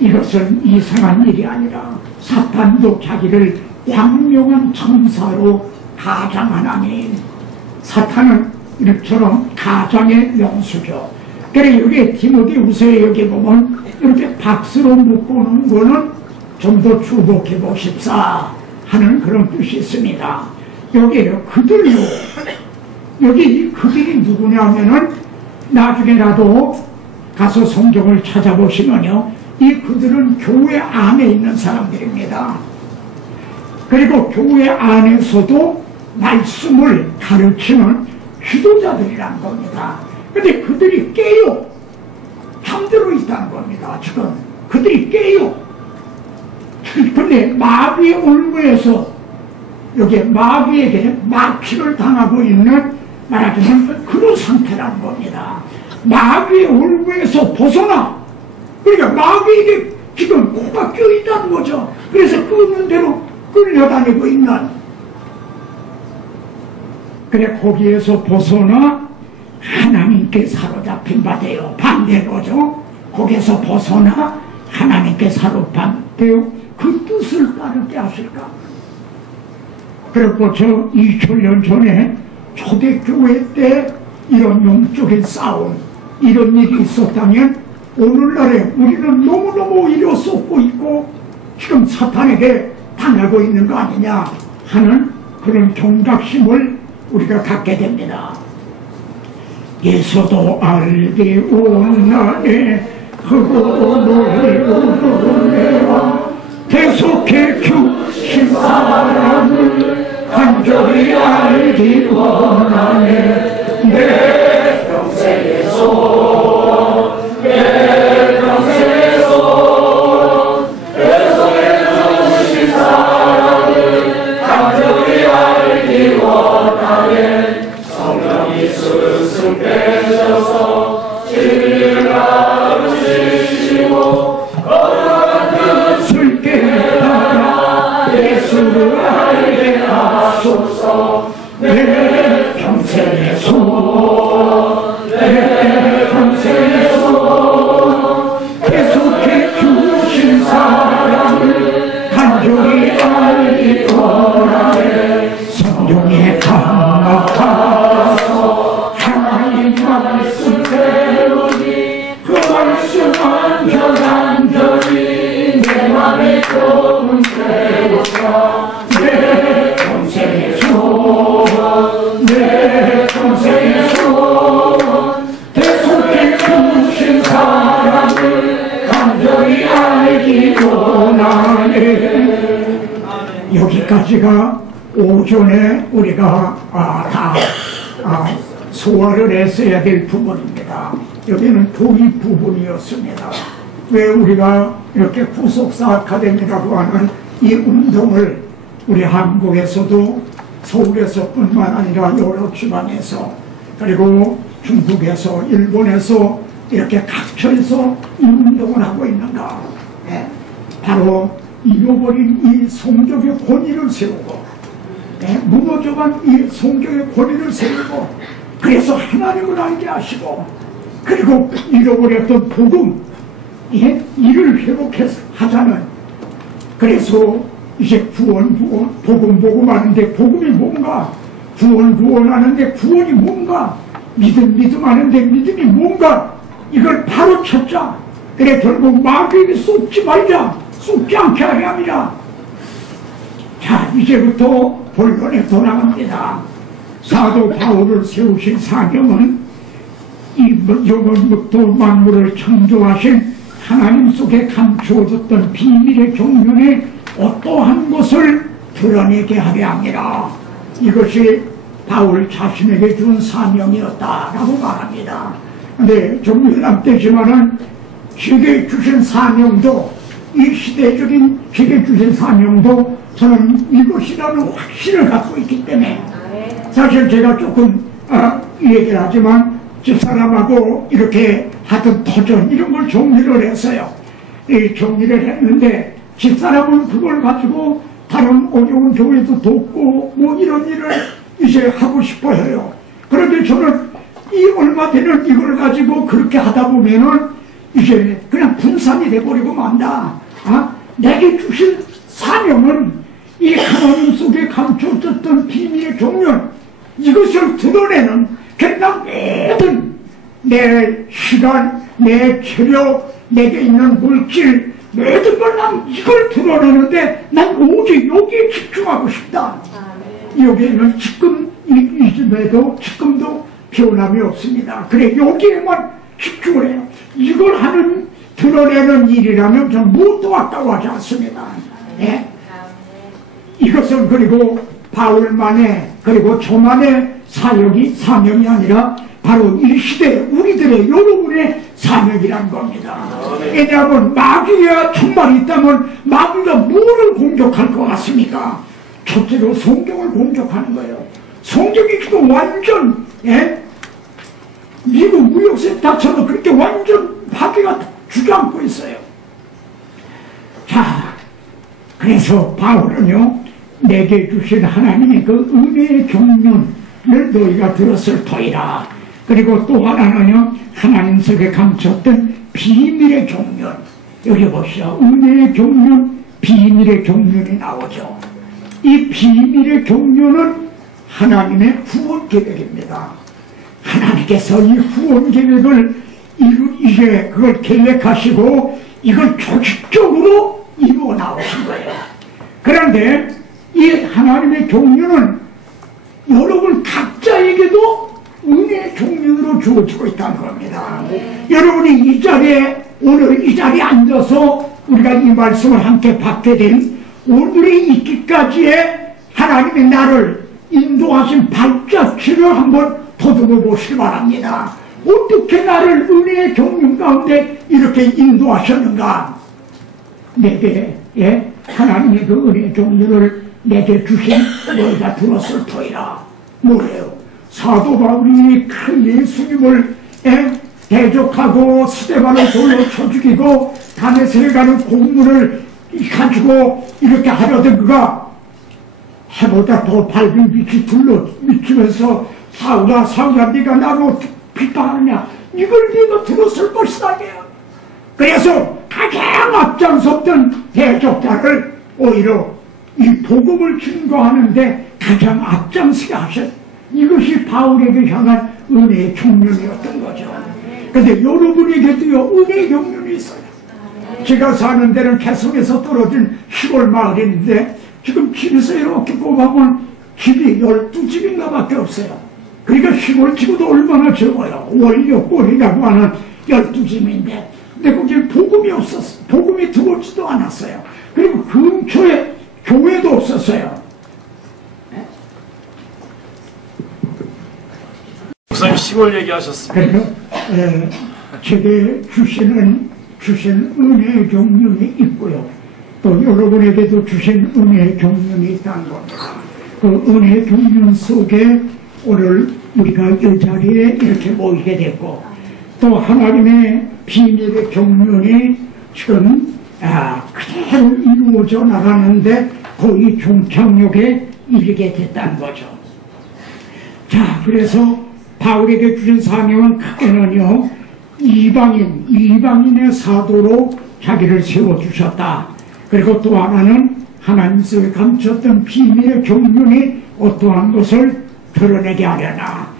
이것은 이상한 일이 아니라 사탄도 자기를 광명한 천사로 가장하나니, 사탄은 이처럼 가장의 명수죠. 그래 여기 디모데후서에 여기 보면 이렇게 박스로 묶어놓은 거는 좀 더 주목해 보십사 하는 그런 뜻이 있습니다. 여기에요, 그들로, 여기 그들이 누구냐면은 나중에라도 가서 성경을 찾아보시면요, 이 그들은 교회 안에 있는 사람들입니다. 그리고 교회 안에서도 말씀을 가르치는 지도자들이라는 겁니다. 근데 그들이 깨요. 잠들어 있다는 겁니다. 지금 그들이 깨요. 근데 마귀의 올무에서 여기 마귀에게 마취를 당하고 있는, 말하자면 그런 상태라는 겁니다. 마귀의 올무에서 벗어나. 그러니까 마귀에게 지금 코가 껴있다는 거죠. 그래서 끄는 대로 끌려다니고 있는, 그래 거기에서 벗어나 하나님께 사로잡힌 바 되어, 반대로죠. 거기에서 벗어나 하나님께 사로잡힌 되어 그 뜻을 따르게 하실까. 그리고 저 2000년 전에 초대교회 때 이런 영적인 싸움, 이런 일이 있었다면 오늘날에 우리는 너무너무 오히려 쏟고 있고 지금 사탄에게 당하고 있는 거 아니냐 하는 그런 경각심을 우리가 갖게 됩니다. 예수도 알기 원하네 흑오를 우르네와 계속해 주신 사랑을 간절히 알기 원하네. 내 평생의 소원, 내 평생의 소원, 계속해 주신 사랑을 간절히 알기 원하네. 성령이 스승 되셔서 진리를 가르치시고 거룩한 뜻을 깨달아 예수를 알게 하소서. 내 평생의 소원, 내 평생의 소원, 계속해 주신 사랑을 간절히 알기 원하네. 성령의 강력하소 하나님 말씀 배우니 그 말씀 간절히 내 맘에 조금 세우사. 내 평생의 소원, 내 평생의 소원, 계속해 주신 사랑을 간절히 알기 원하네. 여기까지가 오전에 우리가 다 소화를 했어야 될 부분입니다. 여기는 도입 부분이었습니다. 왜 우리가 이렇게 구속사 아카데미라고 하는 이 운동을 우리 한국에서도 서울에서뿐만 아니라 여러 지방에서 그리고 중국에서 일본에서 이렇게 각처에서 이 운동을 하고 있는가. 네. 바로 잃어버린 이 성적의 권위를 세우고 무너져간 이 성경의 권위를 세우고 그래서 하나님을 알게 하시고 그리고 잃어버렸던 복음 이를 회복하자는 그래서 이제 구원 복음 하는데 복음이 뭔가 구원 하는데 구원이 뭔가 믿음 하는데 믿음이 뭔가 이걸 바로 찾자. 그래 결국 마귀에게 쏟지 말자. 쏟지 않게 하려 합니다. 자 이제부터 본론에 돌아갑니다. 사도 바울을 세우신 사명은 이 영원부터 만물을 창조하신 하나님 속에 감추어졌던 비밀의 경륜의 어떠한 것을 드러내게 하려 합니다. 이것이 바울 자신에게 준 사명이었다라고 말합니다. 근데 좀 유감되지만은 제게 주신 사명도 이 시대적인 제게 주신 사명도 저는 이것이라는 확신을 갖고 있기 때문에 사실 제가 조금 얘기를 하지만 집사람하고 이렇게 하던 터전 이런 걸 정리를 했어요. 이 정리를 했는데 집사람은 그걸 가지고 다른 어려운 교회도 돕고 뭐 이런 일을 이제 하고 싶어 해요. 그런데 저는 이 얼마 되는 이걸 가지고 그렇게 하다 보면은 이제 그냥 분산이 돼버리고 만다. 내게 주신 사명은 이 하나님 속에 감춰졌던 비밀의 경륜 이것을 드러내는 그냥 모든 내 시간, 내 체력, 내게 있는 물질 모든 걸 난 이걸 드러내는데 난 오직 여기에 집중하고 싶다. 여기에는 지금 이쯤에도 지금도 변함이 없습니다. 그래 여기에만 집중을 해요. 이걸 하는 드러내는 일이라면 전 무엇도 아까워하지 않습니다. 네? 이것은 그리고 바울만의 그리고 저만의 사명이 아니라 바로 이 시대 우리들의 여러분의 사명이란 겁니다. 왜냐하면 마귀가 정말 있다면 마귀가 뭐를 공격할 것 같습니까? 첫째로 성경을 공격하는 거예요. 성경이 지금 완전 미국 무역센터처럼 그렇게 완전 마귀가 주저앉고 있어요. 자 그래서 바울은요, 내게 주신 하나님의 그 은혜의 경륜을 너희가 들었을 터이라. 그리고 또 하나는요, 하나님 속에 감췄던 비밀의 경륜. 여기 보시오. 은혜의 경륜, 비밀의 경륜이 나오죠. 이 비밀의 경륜은 하나님의 구원 계획입니다. 하나님께서 이 구원 계획을 이제 그걸 계획하시고 이걸 조직적으로 이루어 나오신 거예요. 그런데 이 하나님의 경륜은 여러분 각자에게도 은혜의 경륜으로 주어지고 있다는 겁니다. 여러분이 이 자리에, 오늘 이 자리에 앉아서 우리가 이 말씀을 함께 받게 된 오늘의 있기까지의 하나님의 나를 인도하신 발자취를 한번 더듬어 보시기 바랍니다. 어떻게 나를 은혜의 경륜 가운데 이렇게 인도하셨는가? 내게 하나님의 그 은혜의 경륜을 내게 주신 너희가 들었을 터이라. 뭐예요? 사도 바울이 큰 예수님을 대적하고 스데반을 돌로 쳐 죽이고 다메섹에 가는 공문을 가지고 이렇게 하려던 그가 해보다 더 밝은 빛이 둘러 비치면서 사울아 네가 나로 비방하느냐, 이걸 네가 들었을 것이다. 그래서 가장 앞장섰던 대적자를 오히려 이 복음을 증거하는데 가장 앞장서게 하셨. 이것이 바울에게 향한 은혜의 경륜이었던 거죠. 근데 여러분에게도요, 은혜의 경륜이 있어요. 제가 사는 데는 개성에서 떨어진 시골 마을인데 지금 집에서 이렇게 꼽아보면 집이 12집인가 밖에 없어요. 그러니까 시골치고도 얼마나 적어요. 월요골이라고 하는 12집인데 근데 거기 복음이 없었어요. 복음이 들어오지도 않았어요. 그리고 근처에 교회도 없었어요. 목사님 시골 얘기하셨습니다. 그래서 제게 주신 은혜의 경륜이 있고요. 또 여러분에게도 주신 은혜의 경륜이 있다는 겁니다. 그 은혜의 경륜 속에 오늘 우리가 이 자리에 이렇게 모이게 됐고, 또 하나님의 비밀의 경륜이 지금 그대로 이루어져 나가는데 거의 종착역에 이르게 됐다는 거죠. 자, 그래서 바울에게 주신 사명은 크게는요, 이방인의 사도로 자기를 세워주셨다. 그리고 또 하나는 하나님 속에 감췄던 비밀의 경륜이 어떠한 것을 드러내게 하려나.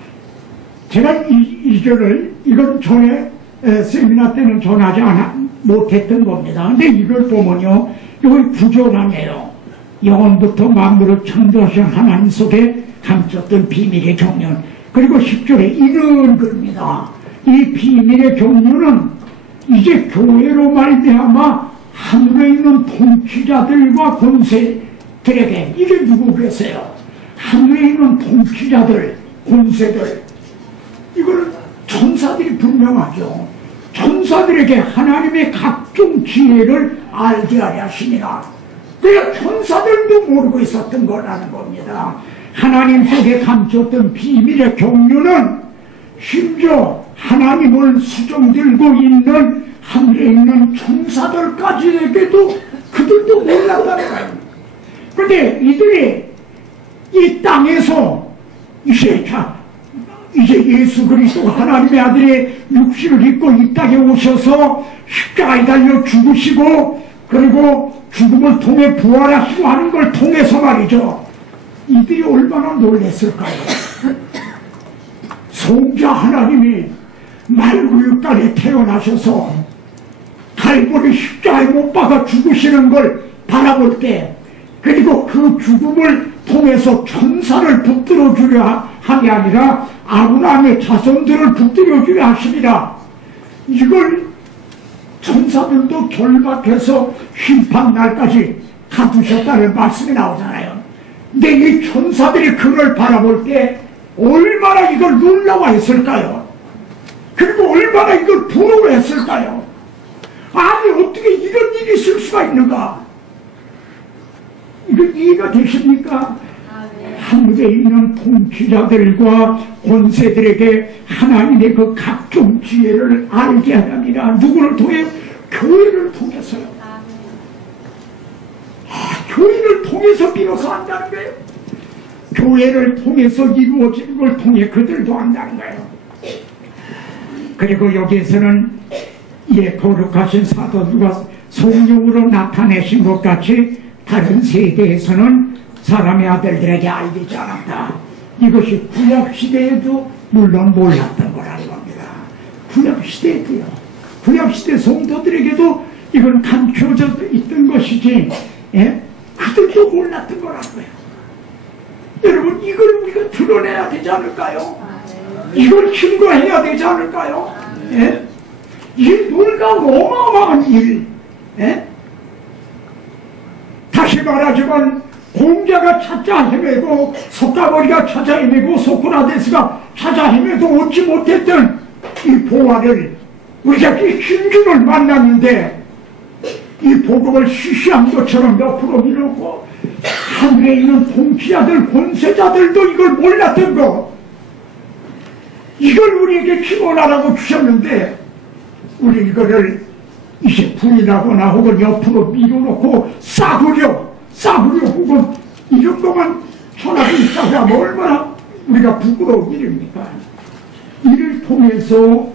제가 이건 전에 세미나 때는 전하지 못했던 겁니다. 근데 이걸 보면요, 이건 구조란이에요. 영원부터 만물을 창조하신 하나님 속에 감췄던 비밀의 경륜. 그리고 10절에 이런 겁니다. 이 비밀의 경륜은 이제 교회로 말미암아 하늘에 있는 통치자들과 권세들에게, 이게 누구 계세요? 하늘에 있는 통치자들, 권세들, 이걸 천사들이 분명하죠. 천사들에게 하나님의 각종 지혜를 알게 하려 하시니라. 그러니까 천사들도 모르고 있었던 거라는 겁니다. 하나님 속에 감췄던 비밀의 경륜은 심지어 하나님을 수종들고 있는 하늘에 있는 천사들까지에게도 그들도 몰랐다는 거예요. 그런데 이들이 이 땅에서 이제 예수 그리스도 하나님의 아들이 육신을 입고 이 땅에 오셔서 십자가에 달려 죽으시고 그리고 죽음을 통해 부활하시고 하는 걸 통해서 말이죠. 이들이 얼마나 놀랐을까요? 성자 하나님이 말구육간에 태어나셔서 갈보리 십자가에 못 박아 죽으시는 걸 바라볼 때, 그리고 그 죽음을 통해서 천사를 붙들어 주려 함이 아니라 아브라함의 자손들을 붙들어 주려 하십니다. 이걸 천사들도 결박해서 심판날까지 가두셨다는 말씀이 나오잖아요. 근데 이 천사들이 그걸 바라볼 때 얼마나 이걸 놀라워했을까요? 그리고 얼마나 이걸 부러워했을까요? 아니 어떻게 이런 일이 있을 수가 있는가? 이거 이해가 되십니까? 하늘에 있는 통치자들과 권세들에게 하나님의 그 각종 지혜를 알게 하랍니다. 누구를 통해? 교회를 통해서요. 교회를 통해서 비로소 한다는 거예요. 교회를 통해서 이루어지는 걸 통해 그들도 한다는 거예요. 그리고 여기에서는 거룩하신 사도 누가 성령으로 나타내신 것 같이 다른 세대에서는 사람의 아들들에게 알리지 않았다. 이것이 구약시대에도 물론 몰랐던 거라는 겁니다. 구약시대에도요. 구약시대 성도들에게도 이건 감춰져 있던 것이지, 그들도 몰랐던 거라는 거예요. 여러분, 이걸 우리가 드러내야 되지 않을까요? 이걸 증거해야 되지 않을까요? 이게 놀라운 어마어마한 일. 다시 말하지만 공자가 찾자 헤매고 석가모니가 찾아 헤매고 소크라테스가 찾아 헤매도 얻지 못했던 이 보화를 우리가 이 진주를 만났는데 이 복음을 시시한 것처럼 옆으로 밀었고 하늘에 있는 통치자들 권세자들도 이걸 몰랐던 거, 이걸 우리에게 기원하라고 주셨는데 우리 이거를 이제 부인하거나 혹은 옆으로 밀어놓고 싸구려 혹은 이 정도만 전하고 있다고 하면 얼마나 우리가 부끄러운 일입니까? 이를 통해서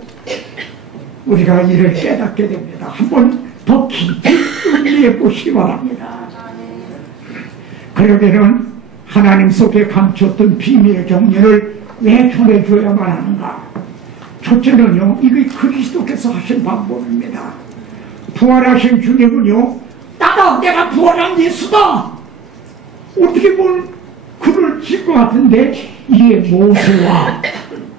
우리가 이를 깨닫게 됩니다. 한번 더 깊이 의미해 보시기 바랍니다. 그러면은 하나님 속에 감췄던 비밀의 정리를 왜 전해줘야만 하는가? 첫째는요, 이게 그리스도께서 하신 방법입니다. 부활하신 주님은요, 따라 내가 부활한 예수다! 어떻게 보면 그럴 것 같은데 이게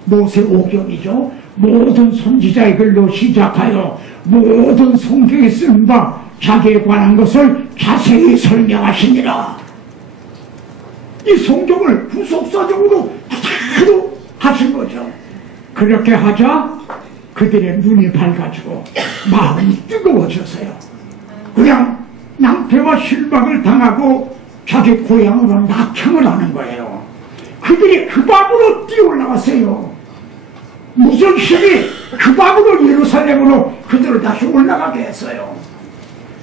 모세 오경이죠. 모든 선지자의 글로 시작하여 모든 성경에 쓴 바 자기에 관한 것을 자세히 설명하시니라. 이 성경을 후속사적으로 그대로 하신 거죠. 그렇게 하자 그들의 눈이 밝아지고 마음이 뜨거워져서요, 그냥 낭패와 실망을 당하고 자기 고향으로 낙향을 하는 거예요. 그들이 그 밤으로 뛰어올라갔어요. 무슨 힘이 그 밤으로 예루살렘으로 그들을 다시 올라가게 했어요.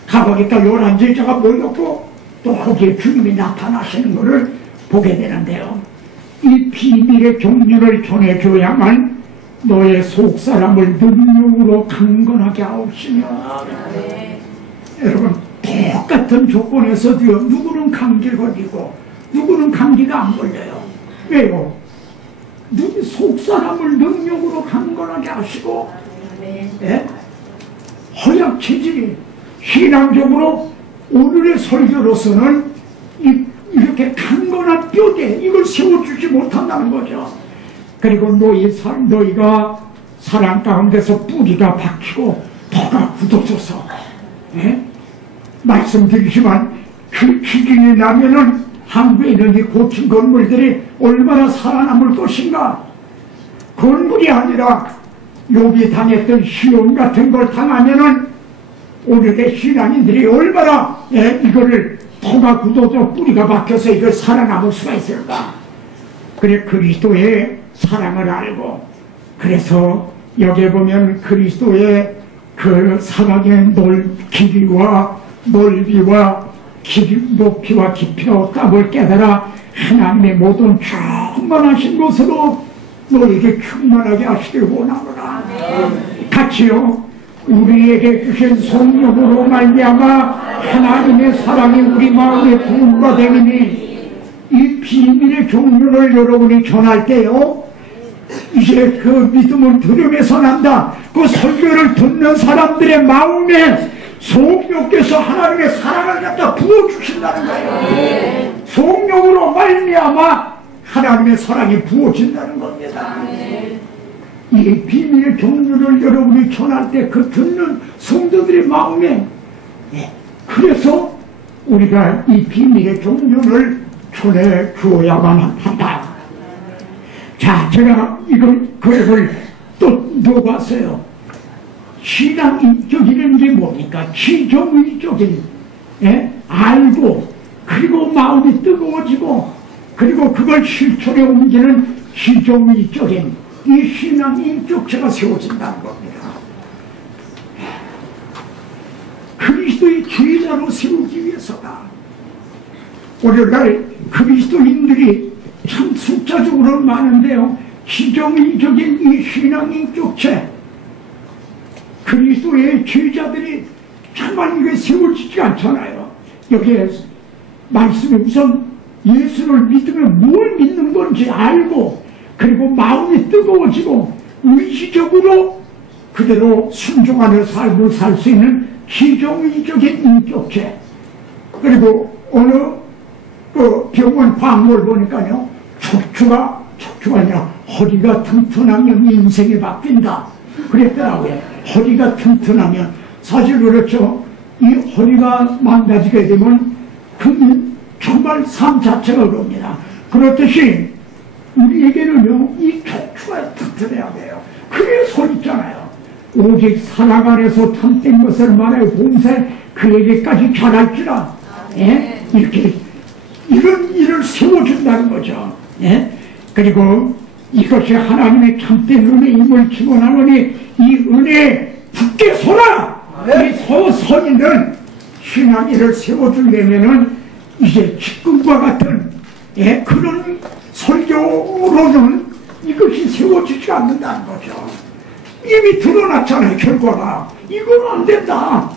가보니까 11제자가 모였고 또 거기에 주님이 나타나시는 것을 보게 되는데요. 이 비밀의 종류를 전해줘야만 너의 속사람을 능력으로 강건하게 하옵시며. 여러분, 똑같은 조건에서도요, 누구는 감기에 걸리고 누구는 감기가 안 걸려요. 왜요? 속사람을 능력으로 강건하게 하시고, 허약 체질이 신앙적으로 오늘의 설교로서는 이렇게 강건한 뼈대, 이걸 세워주지 못한다는 거죠. 그리고 너희가 사랑 가운데서 뿌리가 박히고 터가 굳어져서, 말씀드리지만 그 기준이 나면은 한국에 있는 이 고층 건물들이 얼마나 살아남을 것인가. 건물이 아니라 욥이 당했던 시험 같은 걸 당하면은 오늘의 신앙인들이 얼마나 이거를 터가 굳어져 뿌리가 박혀서 이걸 살아남을 수가 있을까. 그래, 그리스도의 사랑을 알고, 그래서 여기에 보면 그리스도의 그 사랑의 길이와 넓이와 높이와 깊이와 값을 깨달아 하나님의 모든 충만하신 것으로 너에게 충만하게 하시길 원하노라. 같이요, 우리에게 주신 성령으로 말미암아 하나님의 사랑이 우리 마음에 부음과 되리니, 이 비밀의 종류를 여러분이 전할 때요, 이제 그 믿음은 들음에서 난다. 그 설교를 듣는 사람들의 마음에 성령께서 하나님의 사랑을 갖다 부어주신다는 거예요. 성령으로 말미암아 하나님의 사랑이 부어진다는 겁니다. 이 비밀의 종류를 여러분이 전할 때 그 듣는 성도들의 마음에, 그래서 우리가 이 비밀의 종류를 전해 주어야만 한다. 자, 제가 이걸 그걸 또 넣어봤어요. 신앙인적인 게 뭡니까? 지정의적인, 알고, 그리고 마음이 뜨거워지고, 그리고 그걸 실천에 옮기는 지정의적인 이 신앙인격체가 세워진다는 겁니다. 그리스도의 제자로 세우기 위해서다. 오늘날 그리스도인들이 참 숫자적으로 많은데요, 지정의적인 이 신앙 인격체, 그리스도의 제자들이 참만 이게 세워지지 않잖아요. 여기에 말씀에 우선 예수를 믿으면 뭘 믿는 건지 알고, 그리고 마음이 뜨거워지고 의지적으로 그대로 순종하는 삶을 살 수 있는 지정의적인 인격체. 그리고 어느 그 병원 광고를 보니까요, 척추가 아니라 허리가 튼튼하면 인생이 바뀐다 그랬더라고요. 허리가 튼튼하면, 사실 그렇죠. 이 허리가 망가지게 되면 그 정말 삶 자체가 그럽니다. 그렇듯이 우리에게는요, 이 척추가 튼튼해야 돼요. 그게 서 있잖아요. 오직 사랑 안에서 참된 것을 말하여 봉사해 그에게까지 잘할지라. 예? 이렇게 이런 일을 세워준다는 거죠. 예? 그리고 이것이 하나님의 참된 은혜임을 증언하노니 이 은혜에 굳게 서라. 이 서 있는 신앙이를 세워주려면은 이제 지금과 같은 그런 설교로는 이것이 세워지지 않는다는 거죠. 이미 드러났잖아요, 결과가. 이건 안 된다.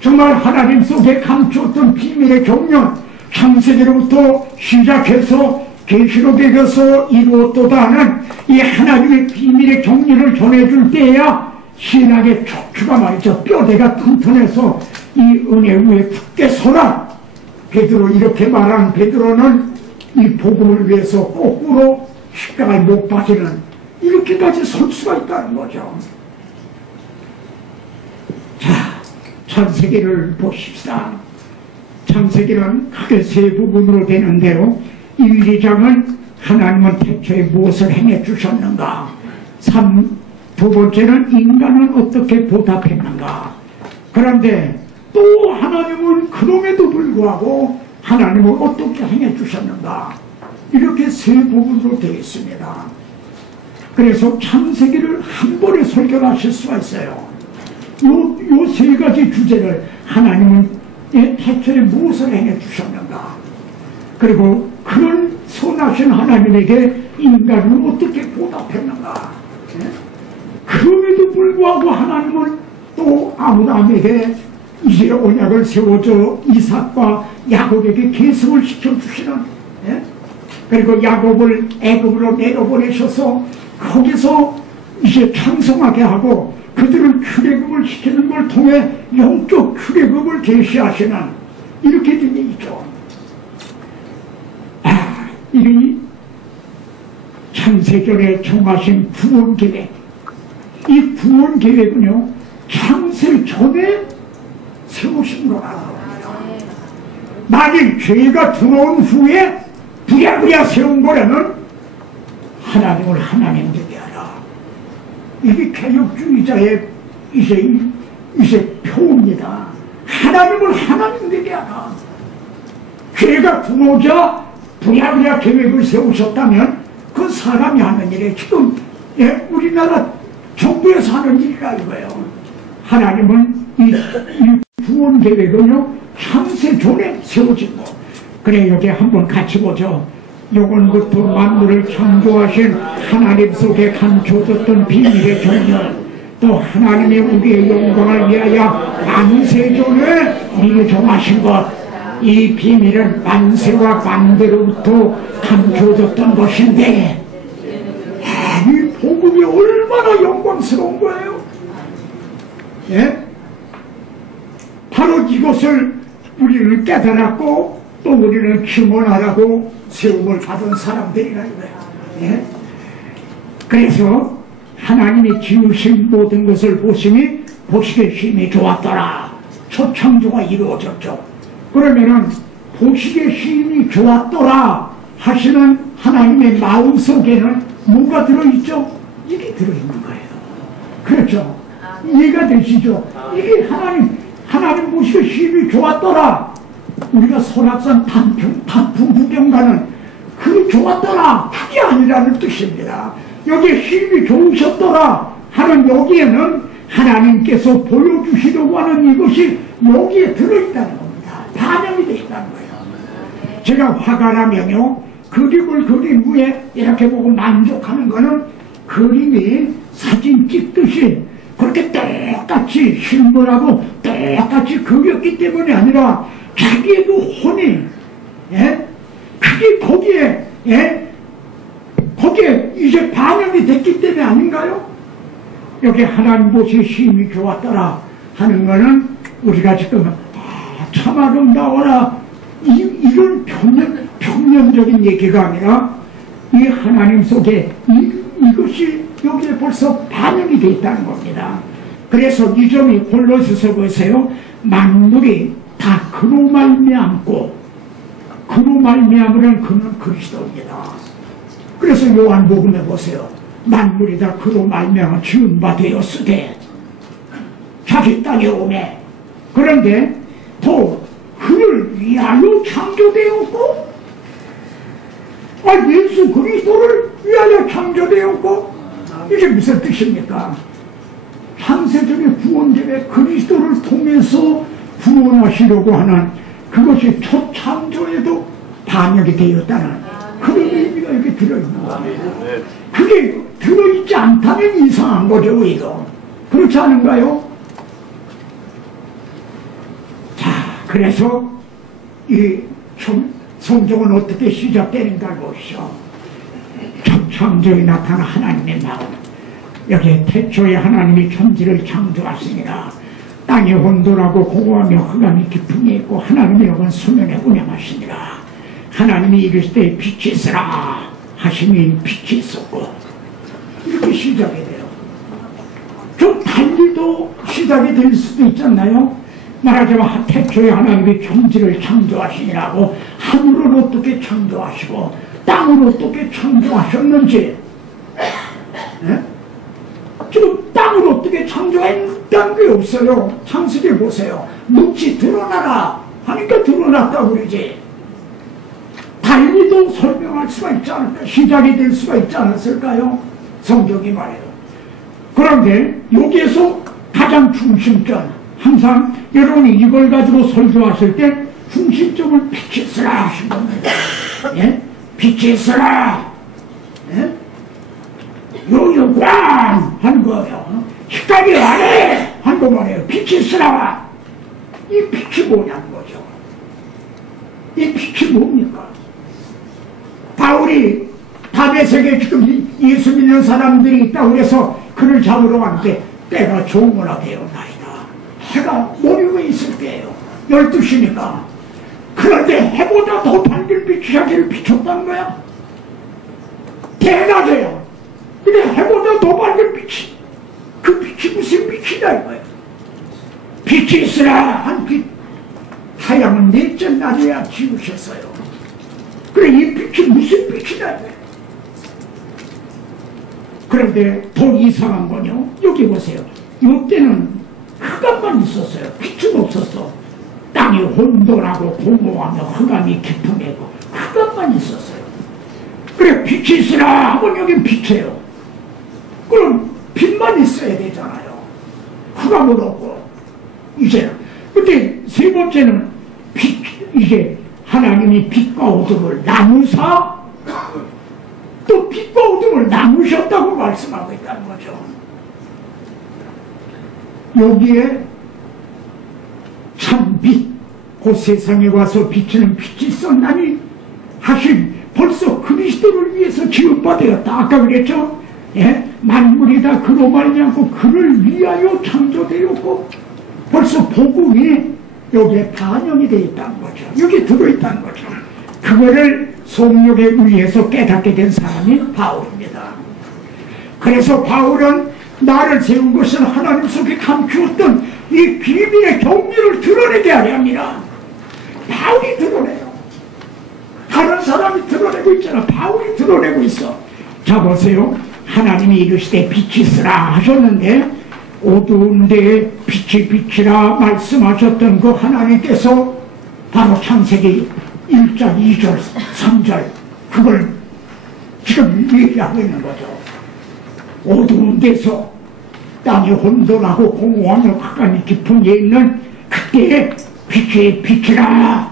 정말 하나님 속에 감추었던 비밀의 경륜, 창세기로부터 시작해서 계시록에 가서 이루었도다 하는 이 하나님의 비밀의 경륜을 전해줄 때야 신앙의 척추가 말이죠, 뼈대가 튼튼해서 이 은혜 위에 굳게 서라. 베드로 이렇게 말한 베드로는 이 복음을 위해서 거꾸로 십자가에 못 박히는 이렇게까지 설 수가 있다는 거죠. 자, 창세기를 보십시다. 창세기는 크게 세 부분으로 되는 대로 1, 2장은 하나님은 태초에 무엇을 행해 주셨는가, 두 번째는 인간은 어떻게 보답했는가. 그런데 또 하나님은 그럼에도 불구하고 하나님은 어떻게 행해 주셨는가, 이렇게 세 부분으로 되어 있습니다. 그래서 창세기를 한 번에 설교하실 수가 있어요. 요 세 가지 주제를 하나님은 태초에 무엇을 행해 주셨는가, 그리고 그런 선하신 하나님에게 인간은 어떻게 보답했는가. 그럼에도 불구하고 하나님은 또 아브라함에게 이제 언약을 세워줘 이삭과 야곱에게 계승을 시켜주시는, 그리고 야곱을 애굽으로 내려보내셔서 거기서 이제 창성하게 하고 그들을 출애굽을 시키는 걸 통해 영적 출애굽을 계시하시는 이렇게 된 얘기죠. 이 창세전에 정하신 구원 계획, 이 구원 계획은요, 창세 전에 세우신 거라고 합니다. 만일 죄가 들어온 후에 부랴부랴 세운 거라면 하나님을 하나님 되게 하라. 이게 개혁주의자의 이제 표입니다. 하나님을 하나님 되게 하라. 죄가 들어오자 부랴부랴 계획을 세우셨다면 그 사람이 하는 일에 지금 우리나라 정부에서 하는 일이라 이거예요. 하나님은 이 구원 계획은요, 창세 전에 세워진 거. 그래, 여기 한번 같이 보죠. 영원부터 만물을 창조하신 하나님 속에 감춰졌던 비밀의 경륜, 또 하나님의 우리의 영광을 위하여 만세전에 미리 정하신 것, 이 비밀은 만세와 만대로부터 감춰졌던 것인데, 이 복음이 얼마나 영광스러운 거예요. 바로 이것을 우리는 깨달았고 또 우리는 증언하라고 세움을 받은 사람들이라 이거야. 그래서 하나님이 지으신 모든 것을 보시니 보시기에 심히 좋았더라. 첫 창조가 이루어졌죠. 그러면은 보시기에 심히 좋았더라 하시는 하나님의 마음속에는 뭐가 들어있죠? 이게 들어있는 거예요. 그렇죠? 이해가 되시죠? 이게 하나님 보시기에 심히 좋았더라. 우리가 설악산 단풍 구경 가는 그 좋았더라, 그게 아니라는 뜻입니다. 여기에 심히 좋으셨더라 하는 여기에는 하나님께서 보여주시려고 하는 이것이 여기에 들어있다는 겁니다. 반영이 되어 있다는 거예요. 제가 화가 나면요, 그림을 그린 후에 이렇게 보고 만족하는 거는 그림이 사진 찍듯이 그렇게 똑같이 실물하고 똑같이 그렸기 때문이 아니라 자기의 그 혼이, 예? 그게 거기에, 예? 거기에 이제 반영이 됐기 때문에 아닌가요? 여기 하나님 보시 힘이 좋았더라 하는 거는 우리가 지금 참 아름다워라 이런 평면적인 얘기가 아니라 이 하나님 속에 이것이 여기에 벌써 반영이 되어 있다는 겁니다. 그래서 이 점이 골로새서 보세요. 만물이 다 그로 말미암고 그로 말미암으는 그는 그리스도입니다. 그래서 요한복음에 보세요. 만물이 다 그로 말미암아 지은 바 되었으되 자기 땅에 오매 그런데 또 그를 위하여 창조되었고 예수 그리스도를 위하여 창조되었고 이게 무슨 뜻입니까? 창세전의 구원전에 그리스도를 통해서 구원하시려고 하는 그것이 초창조에도 반영이 되었다는 그런 의미가 이렇게 들어있는 거예요. 그게 들어있지 않다면 이상한 거죠. 이거 그렇지 않은가요? 자, 그래서 이 성경은 어떻게 시작되는가 보시오. 초창조에 나타난 하나님의 마음. 여기에 태초에 하나님이 천지를 창조하시니라. 땅이 혼돈하고 공허하며 흑암이 깊음이 있고 하나님의 영은 수면에 운행하시니라. 하나님이 이르시되 빛이 있으라 하시니 빛이 있었고 이렇게 시작이 돼요. 좀 달리도 시작이 될 수도 있잖아요. 말하자면 태초에 하나님이 천지를 창조하시니라고 하늘을 어떻게 창조하시고 땅을 어떻게 창조하셨는지, 네? 지금 땅을 어떻게 창조했다는 게 없어요. 창세기 보세요. 묵지 드러나라 하니까 드러났다고 그러지. 달리도 설명할 수가 있지 않을까? 시작이 될 수가 있지 않았을까요? 성경이 말해요. 그런데 여기에서 가장 중심점, 항상 여러분이 이걸 가지고 설교하실 때 중심점을 빛이 있으라 하신 겁니다. 예? 빛이 있으라. 예? 요요광 한 거예요. 식감이 와래 한 거 말이에요. 빛이 있으라. 이 빛이 뭐냐는 거죠. 이 빛이 뭡니까? 바울이 다메섹에 지금 예수 믿는 사람들이 있다고 해서 그를 잡으러 갔는데 때가 종문화 되었나이다. 해가 모르고 있을 때예요. 12시니까. 그런데 해보다 더 밝은 빛이 자기를 비췄다는 거야. 대낮에요. 근데 해보다 더 밝은 빛이, 그 빛이 무슨 빛이다 이거예요. 빛이 있으라 한 빛.太陽은 넷째 날에야 지우셨어요. 그래 이 빛이 무슨 빛이다 이거예요. 그런데 더 이상한 건요, 여기 보세요. 이때는 흑암만 있었어요. 빛은 없었어. 땅이 혼돈하고 공허하며 흑암이 깊음이고 흑암만 있었어요. 그래 빛이 있으라 하면 여긴 빛이에요. 그럼 빛만 있어야 되잖아요. 흑암은 없고. 이제 근데 세 번째는 빛, 이제 하나님이 빛과 어둠을 나누사 또 빛과 어둠을 나누셨다고 말씀하고 있다는 거죠. 여기에 참 빛, 그 세상에 와서 비치는 빛이 있었나니 하신 벌써 그리스도를 위해서 지음받았다. 아까 그랬죠? 예? 만물이 다 그로 말미암고 그를 위하여 창조되었고 벌써 복음이 여기에 반영이 되어 있다는 거죠. 여기 들어있다는 거죠. 그거를 성령에 의해서 깨닫게 된 사람이 바울입니다. 그래서 바울은 나를 세운 것은 하나님 속에 감추었던 이 비밀의 경륜을 드러내게 하려 합니다. 바울이 드러내요. 다른 사람이 드러내고 있잖아. 바울이 드러내고 있어. 자 보세요. 하나님이 이르시되 빛이 있으라 하셨는데 어두운 데에 빛이 비치라 말씀하셨던 그 하나님께서 바로 창세기 1절, 2절, 3절 그걸 지금 얘기하고 있는 거죠. 어두운 데서 땅이 혼돈하고 공허하며 흑암이 깊은 데 있는 그때에 빛이 비치라.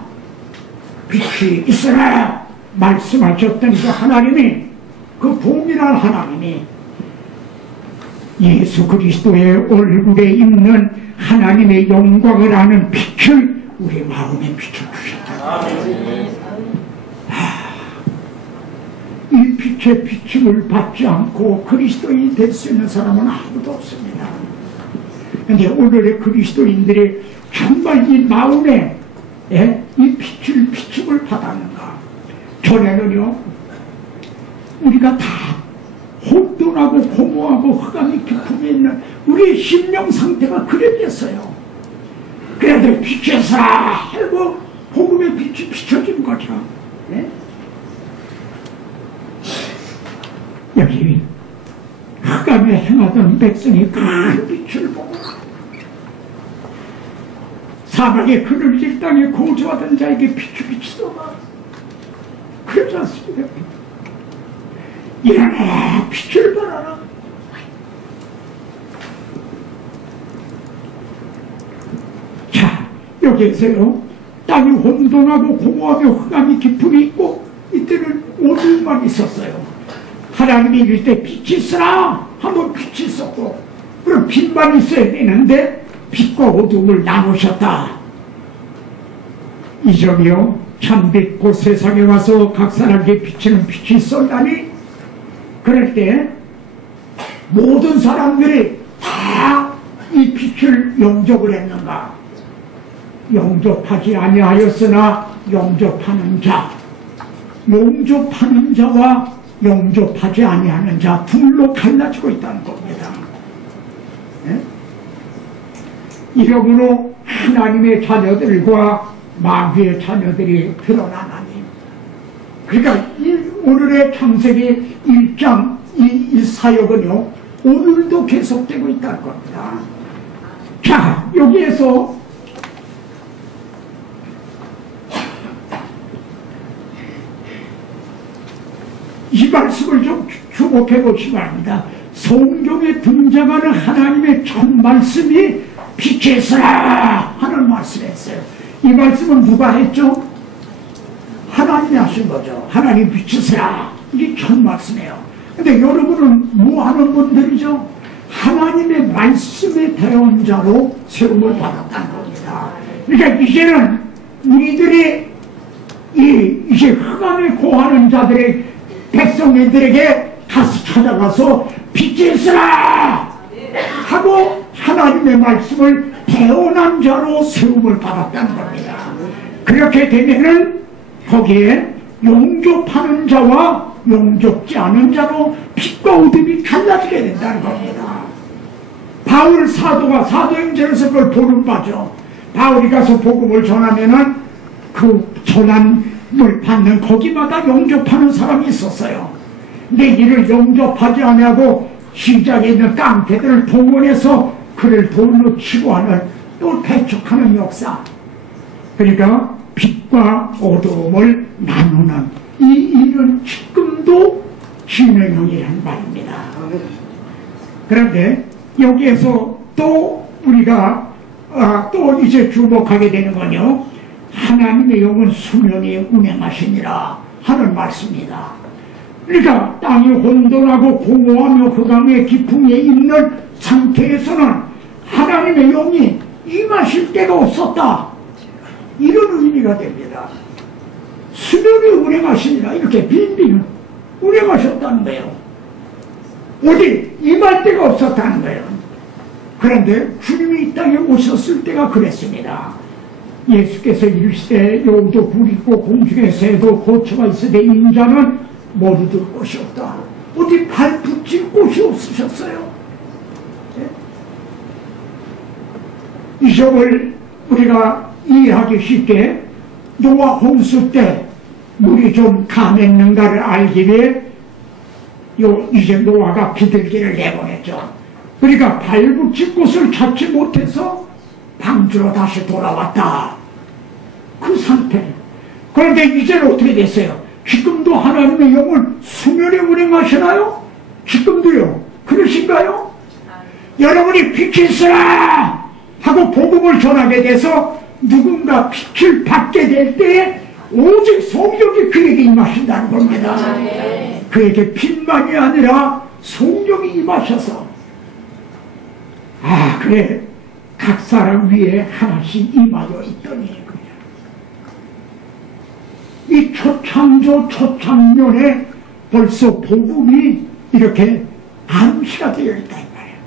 빛이 있으라 말씀하셨던 그 하나님이, 그 동일한 하나님이 예수 그리스도의 얼굴에 있는 하나님의 영광을 아는 빛을 우리 마음에 비춰주셨다. 이 빛의 비침을 받지 않고 그리스도인이 될 수 있는 사람은 아무도 없습니다. 그런데 오늘의 그리스도인들이 정말 이 마음에 이 비침을 받았는가? 전에는요, 우리가 다 혼돈하고 공허하고 흑암이 깊음에 있는 우리의 심령 상태가 그랬겠어요. 그래도 빛에서 하고 복음의 빛이 비춰진 거죠. 네? 여기 흑암에 행하던 백성이 큰 빛을 보고 사막의 그늘질 땅에 거주하던 자에게 빛이 비치더라. 그러지 않습니까? 일어나 빛을 발하라. 자, 여기에서요, 땅이 혼돈하고 공허하며 흑암이 깊음이 있고 이때는 어둠만 있었어요. 하나님이 이럴 때 빛이 있으라 하면 빛이 있었고, 그럼 빛만 있어야 되는데 빛과 어둠을 나누셨다. 이 점이요, 참빛 곧 세상에 와서 각 사람에게 비치는 빛이 있었다니, 그럴 때 모든 사람들이 다 이 빛을 영접을 했는가? 영접하지 아니하였으나 영접하는 자, 영접하는 자와 영접하지 아니하는 자 둘로 갈라지고 있다는 겁니다. 네? 이러므로 하나님의 자녀들과 마귀의 자녀들이 드러나나니, 그러니까 오늘의 창세기 1장 이 사역은요, 오늘도 계속되고 있다는 겁니다. 자, 여기에서 이 말씀을 좀 주목해 보시기 바랍니다. 성경에 등장하는 하나님의 첫 말씀이 빛이 있으라 하는 말씀이었어요. 이 말씀은 누가 했죠? 하나님이 하신 거죠. 하나님 빛이 있으라. 이게 첫 말씀이에요. 근데 여러분은 뭐 하는 분들이죠? 하나님의 말씀에 대한 자로 세움을 받았다는 겁니다. 그러니까 이제는 우리들이 이제 흑암에 고하는 자들의 백성들에게 가서 찾아가서 빛이 있으라 하고 하나님의 말씀을 대언한 자로 세움을 받았다는 겁니다. 그렇게 되면은 거기에 용접하는 자와 용접지 않은 자로 빛과 어둠이 갈라지게 된다는 겁니다. 바울 사도가 사도행전에서 그걸 보는 바죠. 바울이 가서 복음을 전하면은 그 전함을 받는 거기마다 영접하는 사람이 있었어요. 근데 이를 영접하지 않냐고 시작에 있는 깡패들을 동원해서 그를 돌로 치고 하는, 또 배척하는 역사. 그러니까 빛과 어둠을 나누는 이 일은 지금도 진행형이라는 말입니다. 그런데 여기에서 또 우리가 또 이제 주목하게 되는 건요, 하나님의 영은 수면에 운행하시니라 하는 말씀입니다. 그러니까 땅이 혼돈하고 공허하며 흑암의 깊음에 있는 상태에서는 하나님의 영이 임하실 때가 없었다, 이런 의미가 됩니다. 수면에 운행하시니라, 이렇게 빈빈 운행하셨다는 거예요. 어디 임할 데가 없었다는 거예요. 그런데 주님이 이 땅에 오셨을 때가 그랬습니다. 예수께서 이르시되 여기도 굴 있고 공중에 새도 거처가 있으되 인자는 머리둘 곳이 없다. 어디 발 붙일 곳이 없으셨어요. 이 점을 우리가 이해하기 쉽게 노아 홍수 때 물이 좀 감했는가를 알기 위해 이제 노아가 비둘기를 내보냈죠. 그러니까 발붙일 곳을 찾지 못해서 방주로 다시 돌아왔다, 그 상태. 그런데 이제는 어떻게 됐어요? 지금도 하나님의 영을 수면에 운행하시나요? 지금도요. 그러신가요? 여러분이 빛이 있으라 하고 복음을 전하게 돼서 누군가 빛을 받게 될 때에 오직 성령이 그에게 임하신다는 겁니다. 그에게 빛만이 아니라 성령이 임하셔서 그래 각 사람 위에 하나씩 임하여 있더니 이 초창조 초창년에 벌써 복음이 이렇게 암시가 되어 있다 이 말이에요.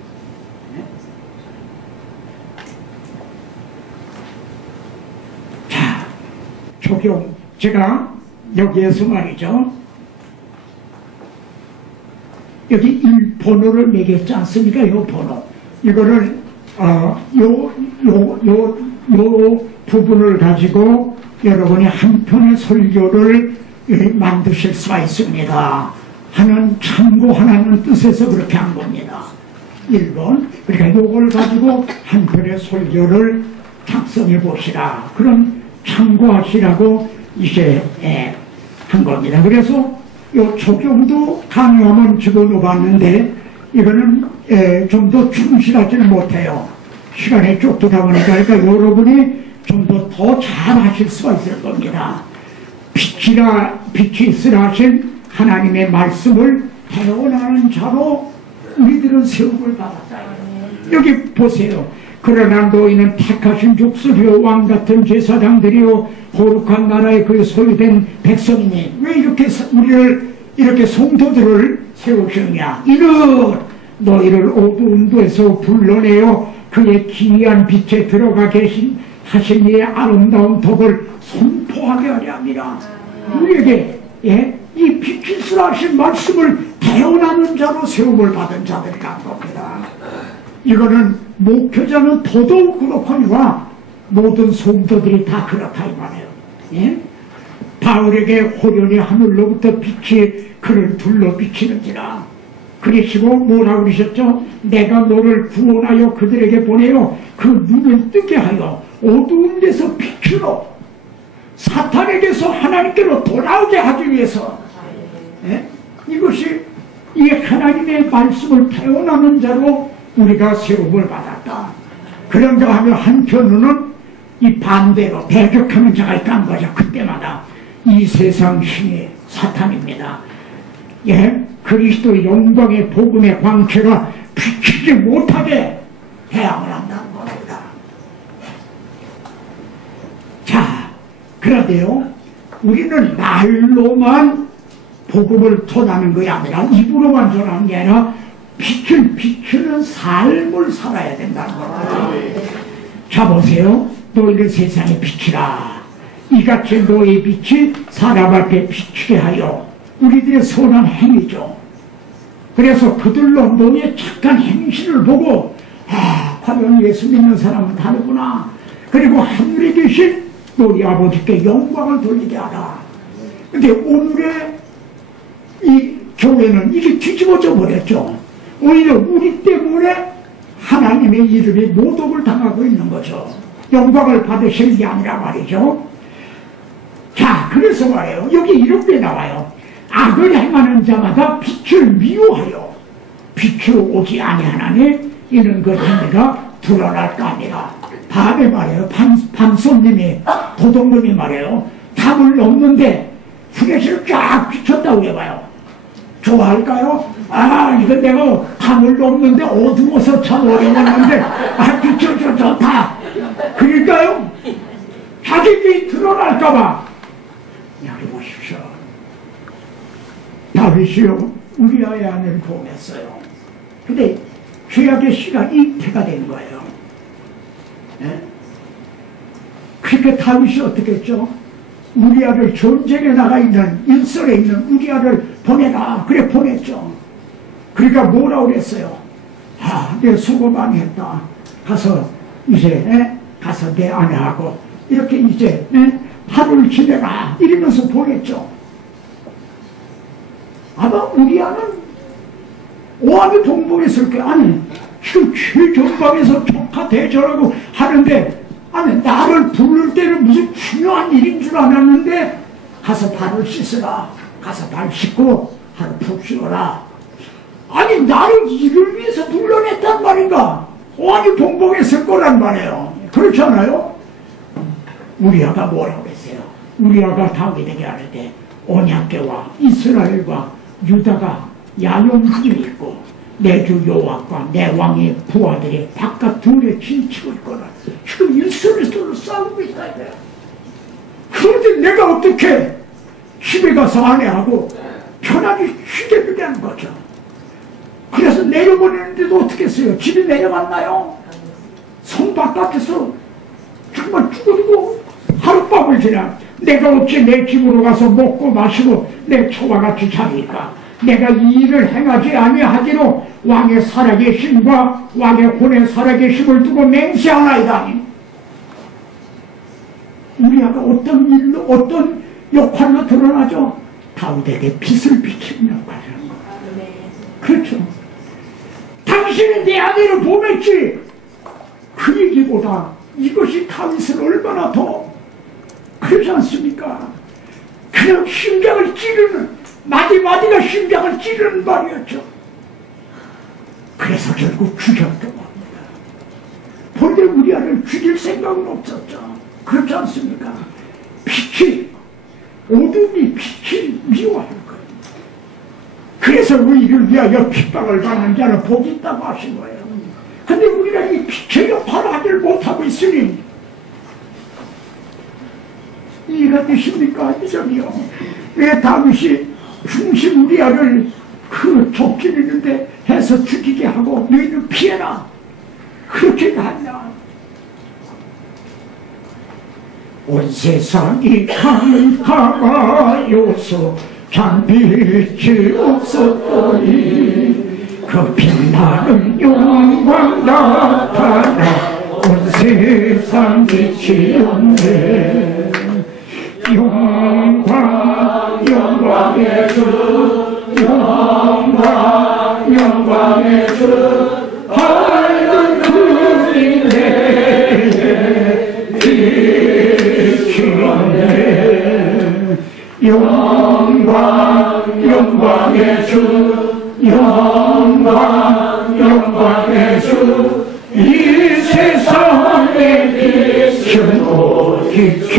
자, 적용 제가 여기에서 말이죠. 여기 1번호를 매겼지 않습니까? 이 번호. 이거를 요 부분을 가지고 여러분이 한 편의 설교를 만드실 수가 있습니다. 하는 참고하라는 뜻에서 그렇게 한 겁니다. 1번. 그러니까 요걸 가지고 한 편의 설교를 작성해 보시라. 그런 참고하시라고 이제 한 겁니다. 그래서 요 적용도 가능하면 집어넣어 봤는데 이거는 좀 더 충실하지는 못해요. 시간에 쫓기다 보니까. 그러니까 여러분이 좀 더 잘하실 수가 있을 겁니다. 빛이 있으라 하신 하나님의 말씀을 배워나는 자로 우리들은 세움을 받았다. 여기 보세요. 그러나 너희는 택하신 족속이요 왕같은 제사장들이요 거룩한 나라의 그 소유된 백성이니. 왜 이렇게 우리를 이렇게 성도들을 세우셨냐. 이는 너희를 어두운 데서 불러내어 그의 기이한 빛에 들어가 계신 하신 이의 아름다운 덕을 선포하게 하려 합니다. 우리에게 이 빛이스라 하신 말씀을 대언하는 자로 세움을 받은 자들이 간 겁니다. 이거는 목회자는 더더욱 그렇거니와 모든 성도들이 다 그렇다 이 말이에요. 바울에게 호련히 하늘로부터 빛이 그를 둘러 비치는지라. 그러시고 뭐라고 그러셨죠? 내가 너를 구원하여 그들에게 보내어 그 눈을 뜨게 하여 어두운 데서 빛으로 사탄에게서 하나님께로 돌아오게 하기 위해서 이것이 이 하나님의 말씀을 태어나는 자로 우리가 세움을 받았다. 그런가 하면 한편으로는 이 반대로 대적하는 자가 있다는 거죠. 그때마다 이 세상 신이 사탄입니다. 그리스도의 영광의 복음의 광채가 비치지 못하게 대항을 한다는 겁니다. 자, 그런데요, 우리는 말로만 복음을 전하는 것이 아니라 입으로만 전하는 게 아니라 빛을 비추는 삶을 살아야 된다는 겁니다. 자, 보세요. 너희는 세상의 빛이라. 이같이 너의 빛이 사람 앞에 비추게 하여. 우리들의 선한 행위죠. 그래서 그들로 너의 착한 행실을 보고 과연 예수 믿는 사람은 다르구나. 그리고 하늘에 계신 너희 아버지께 영광을 돌리게 하라. 근데 오늘의 이 교회는 이게 뒤집어져 버렸죠. 오히려 우리 때문에 하나님의 이름이 모독을 당하고 있는 거죠. 영광을 받으시는 게 아니라 말이죠. 자, 그래서 말이에요. 여기 이렇게 나와요. 악을 행하는 자마다 빛을 미워하여 빛으로 오지 아니하나니 이는 그 행위가 드러날까 합니다. 밤에 말이에요. 밤손님이 도둑놈이 말이에요. 담을 넘는데 후레쉬를 쫙 비췄다고 해봐요. 좋아할까요? 이건 내가 담을 넘는데 어두워서 참 어려웠는데 비춰줘 좋다. 그럴까요? 자기 빛이 드러날까봐. 여기 보십시오. 다윗이요 우리아의 아내를 보냈어요. 근데 죄악의 씨가 잉태가 된 거예요. 그러니까 다윗이 어떻게 했죠? 우리아를 전쟁에 나가 있는 일설에 있는 우리아를 보내라. 그래 보냈죠. 그러니까 뭐라고 그랬어요? 내가 수고 많이 했다. 가서 이제 가서 내 아내하고 이렇게 이제 하루를 지내라 이러면서 보냈죠. 아마 우리아는 오함이 동봉했을 게 아니 지금 최전방에서 조카 대절하고 하는데 나를 부를 때는 무슨 중요한 일인 줄 알았는데 가서 발을 씻으라. 가서 발 씻고 하루 푹 쉬어라. 아니 나를 이를 위해서 불러냈단 말인가? 오함이 동봉했을 거란 말이에요. 그렇잖아요. 우리아가 뭐라고 했어요? 우리아가 다윗에게 하는데 언약궤와 이스라엘과 유다가 야영중에 있고 내 주 여호와과 내 왕의 부하들이 바깥 들에 진치고 있거나 지금 일선에서 싸우고 있다. 그런데 내가 어떻게 집에 가서 아내하고 편하게 쉬게 되냐는 거죠. 그래서 내려보내는데도 어떻게 했어요? 집에 내려갔나요? 성 바깥에서 정말 죽어지고 하룻밤을 지나 내가 어찌 내 집으로 가서 먹고 마시고 내 초와 같이 자니까 내가 이 일을 행하지 아니하기로 왕의 살아계심과 왕의 혼의 살아계심을 두고 맹세하나이다. 우리아가 어떤 일로 어떤 역할로 드러나죠? 다윗에게 빛을 비치는 역할을 한 거예요. 그렇죠. 당신이 내 아내를 보냈지. 그 얘기보다 이것이 다윗을 얼마나 더 그렇지 않습니까? 그냥 심장을 찌르는 마디마디가 심장을 찌르는 말이었죠. 그래서 결국 죽였던 겁니다. 본래 우리아를 죽일 생각은 없었죠. 그렇지 않습니까? 빛이 어둠이 빛이 미워할 거예요. 그래서 의를 위하여 핍박을 받는 자는 복이 있다고 하신 거예요. 근데 우리가 이 빛의 역할을 하질 못하고 있으니 이해가 되십니까? 이점이요. 왜 다윗이 중심 우리아를 그 적길 있는데 해서 죽이게 하고 너희는 피해라 그렇게 하냐. 온 세상이 캄캄하여서 장빛이 없었더니 그 빛나는 영광 나타나 온 세상 빛이 없네. 영광 영광의 주 영광 영광의 주 밝은 그림에 비치네. 영광 영광의 주 영광 영광의 주 이 세상에 빛은 오직 주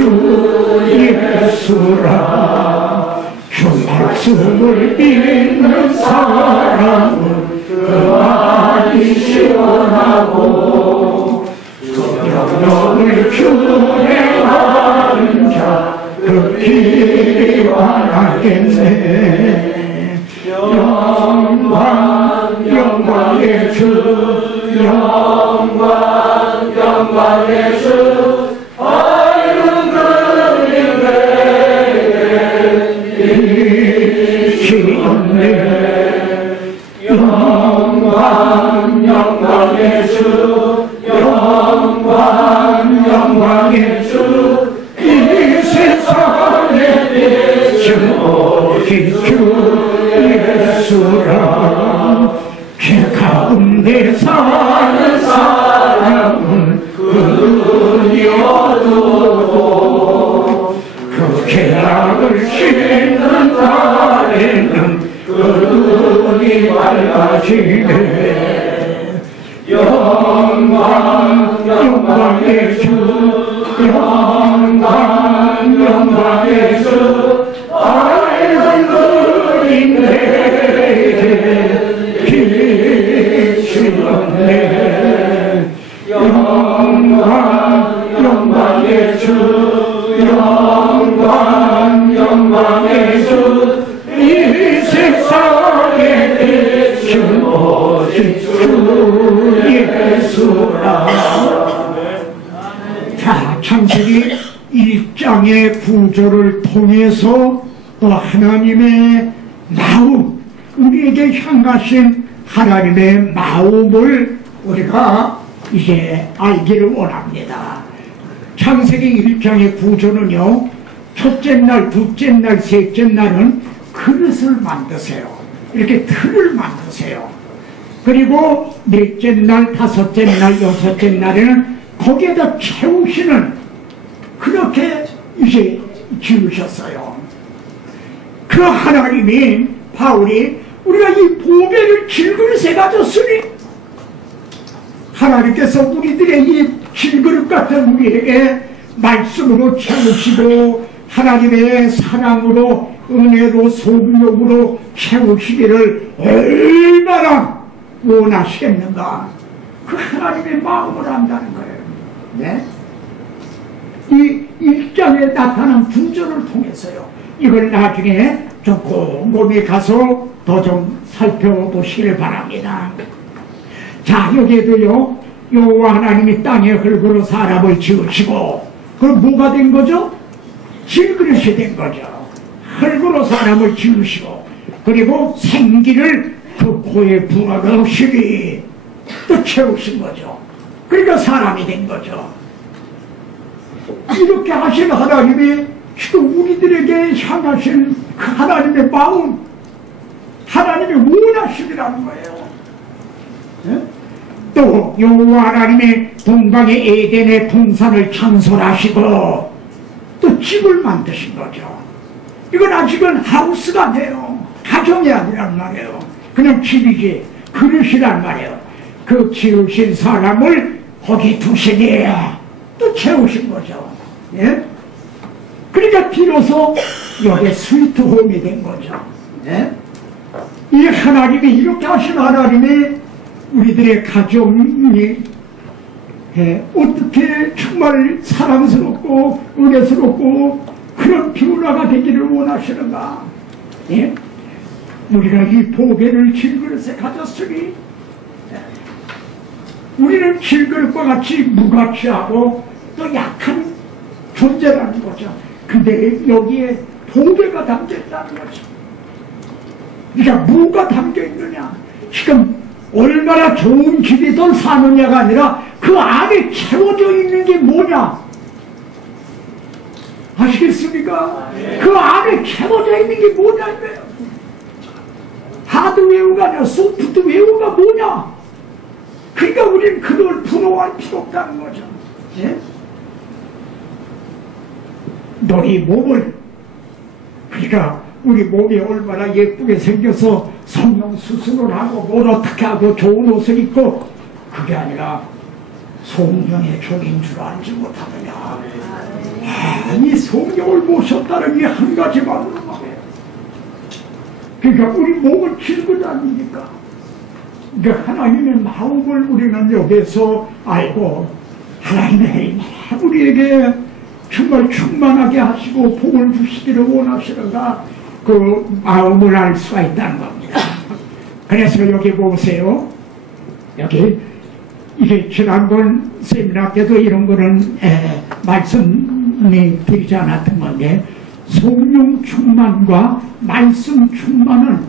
예수라. 주 말씀을 믿는 사람은 그만이 시원하고 그 명령을 준행하는 자 그 길이 환하겠네. 영광 영광의 주 영광 영광의 주 밝은 그림에 비치네. 영광 영광의 주 영광 영광의 주 이 세상에 빛은 오직 주 예수라. 죄 가운데 사는 사람은 그 눈이 어두워도 그 죄악을 씻는 날에는 그 눈이 밝아지네. 영광 영광의 주 영광 영광의 주 밝은 그림에 비치네. 영광 영광의 주 영광 영광의 주 이 세상에 빛은 오직 주 예수라. 자, 창세기 1장의 구조를 통해서 또 하나님의 마음, 우리에게 향하신 하나님의 마음을 우리가 이제 알기를 원합니다. 창세기 1장의 구조는요, 첫째 날, 둘째 날, 셋째 날은 그릇을 만드세요. 이렇게 틀을 만드세요. 그리고 넷째 날, 다섯째 날, 여섯째 날에는 거기에다 채우시는, 그렇게 이제 지으셨어요. 그 하나님이, 바울이 우리가 이 보배를 질그릇에 가졌으니 하나님께서 우리들의 이 질그릇 같은 우리에게 말씀으로 채우시고 하나님의 사랑으로 은혜로 성령으로 채우시기를 얼마나 원하시겠는가. 그 하나님의 마음을 안다는 거예요. 네? 이 1장에 나타난 분전을 통해서요, 이걸 나중에 좀 곰곰이 가서 더 좀 살펴보시길 바랍니다. 자, 여기에도요, 여호와 하나님이 땅에 흙으로 사람을 지으시고, 그럼 뭐가 된 거죠? 질그릇이 된 거죠. 흙으로 사람을 지으시고, 그리고 생기를 그 코에 불어넣으시니 또 채우신 거죠. 그러니까 사람이 된 거죠. 이렇게 하신 하나님이 지금 우리들에게 향하신 그 하나님의 마음, 하나님의 원하심이라는 거예요. 네? 또 여호와 하나님의 동방의 에덴의 동산을 창설하시고 또 집을 만드신 거죠. 이건 아직은 하우스가 아니에요. 가정이 아니란 말이에요. 그냥 집이지, 그릇이란 말이에요. 그 지으신 사람을 거기 두시니 또 채우신 거죠. 예? 그러니까 비로소 여기 스위트홈이 된 거죠. 예? 이 하나님이 이렇게 하신 하나님이 우리들의 가정이 어떻게 정말 사랑스럽고 은혜스럽고 그런 변화가 되기를 원하시는가. 예? 우리가 이 보배를 질그릇에 가졌으니 우리는 질그릇과 같이 무가치하고 또 약한 존재라는 거죠. 근데 여기에 보배가 담겨있다는 거죠. 그러니까 뭐가 담겨있느냐, 지금 얼마나 좋은 집이든 사느냐가 아니라 그 안에 채워져 있는 게 뭐냐, 아시겠습니까? 그 안에 채워져 있는 게 뭐냐 이거예요. 하드웨어가 아니라 소프트웨어가 뭐냐. 그러니까 우리는 그걸 부러워할 필요 없다는 거죠. 예? 너희 몸을, 그러니까 우리 몸이 얼마나 예쁘게 생겨서 성형 수술을 하고 뭘 어떻게 하고 좋은 옷을 입고, 그게 아니라 성령의 종인 줄 알지 못하느냐. 이 성령을 모셨다는 게 한 가지만으로 말이에요. 그러니까 우리 몸을 길고 다니니까, 그러니까 하나님의 마음을 우리는 여기에서 알고 하나님의 우리에게 정말 충만하게 하시고 복을 주시기를 원하시는가, 그 마음을 알 수가 있다는 겁니다. 그래서 여기 보세요. 여기 이게 지난번 세미나 때도 이런 거는 말씀이 드리지 않았던 건데, 성령 충만과 말씀 충만은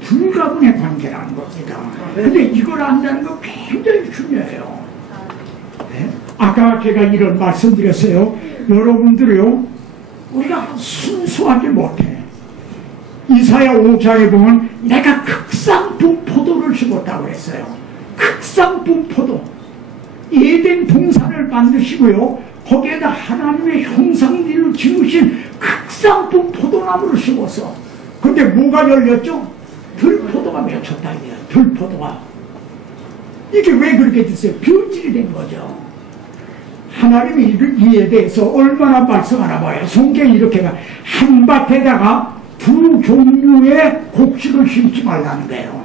불가분의 관계라는 겁니다. 근데 이걸 안다는 거 굉장히 중요해요. 네? 아까 제가 이런 말씀 드렸어요. 여러분들이요, 우리가 순수하게 못해. 이사야 5장에 보면 내가 극상품 포도를 심었다고 그랬어요. 극상품 포도. 에덴 동산을 만드시고요, 거기에다 하나님의 형상대로 지으신 극상품 포도나무를 심었어. 근데 뭐가 열렸죠? 들포도가 맺혔다 이거야. 들포도가. 이게 왜 그렇게 됐어요? 변질이 된 거죠. 하나님이 이에 대해서 얼마나 말씀하나 봐요. 성경이 이렇게 가, 한 밭에다가 두 종류의 곡식을 심지 말라는 거예요.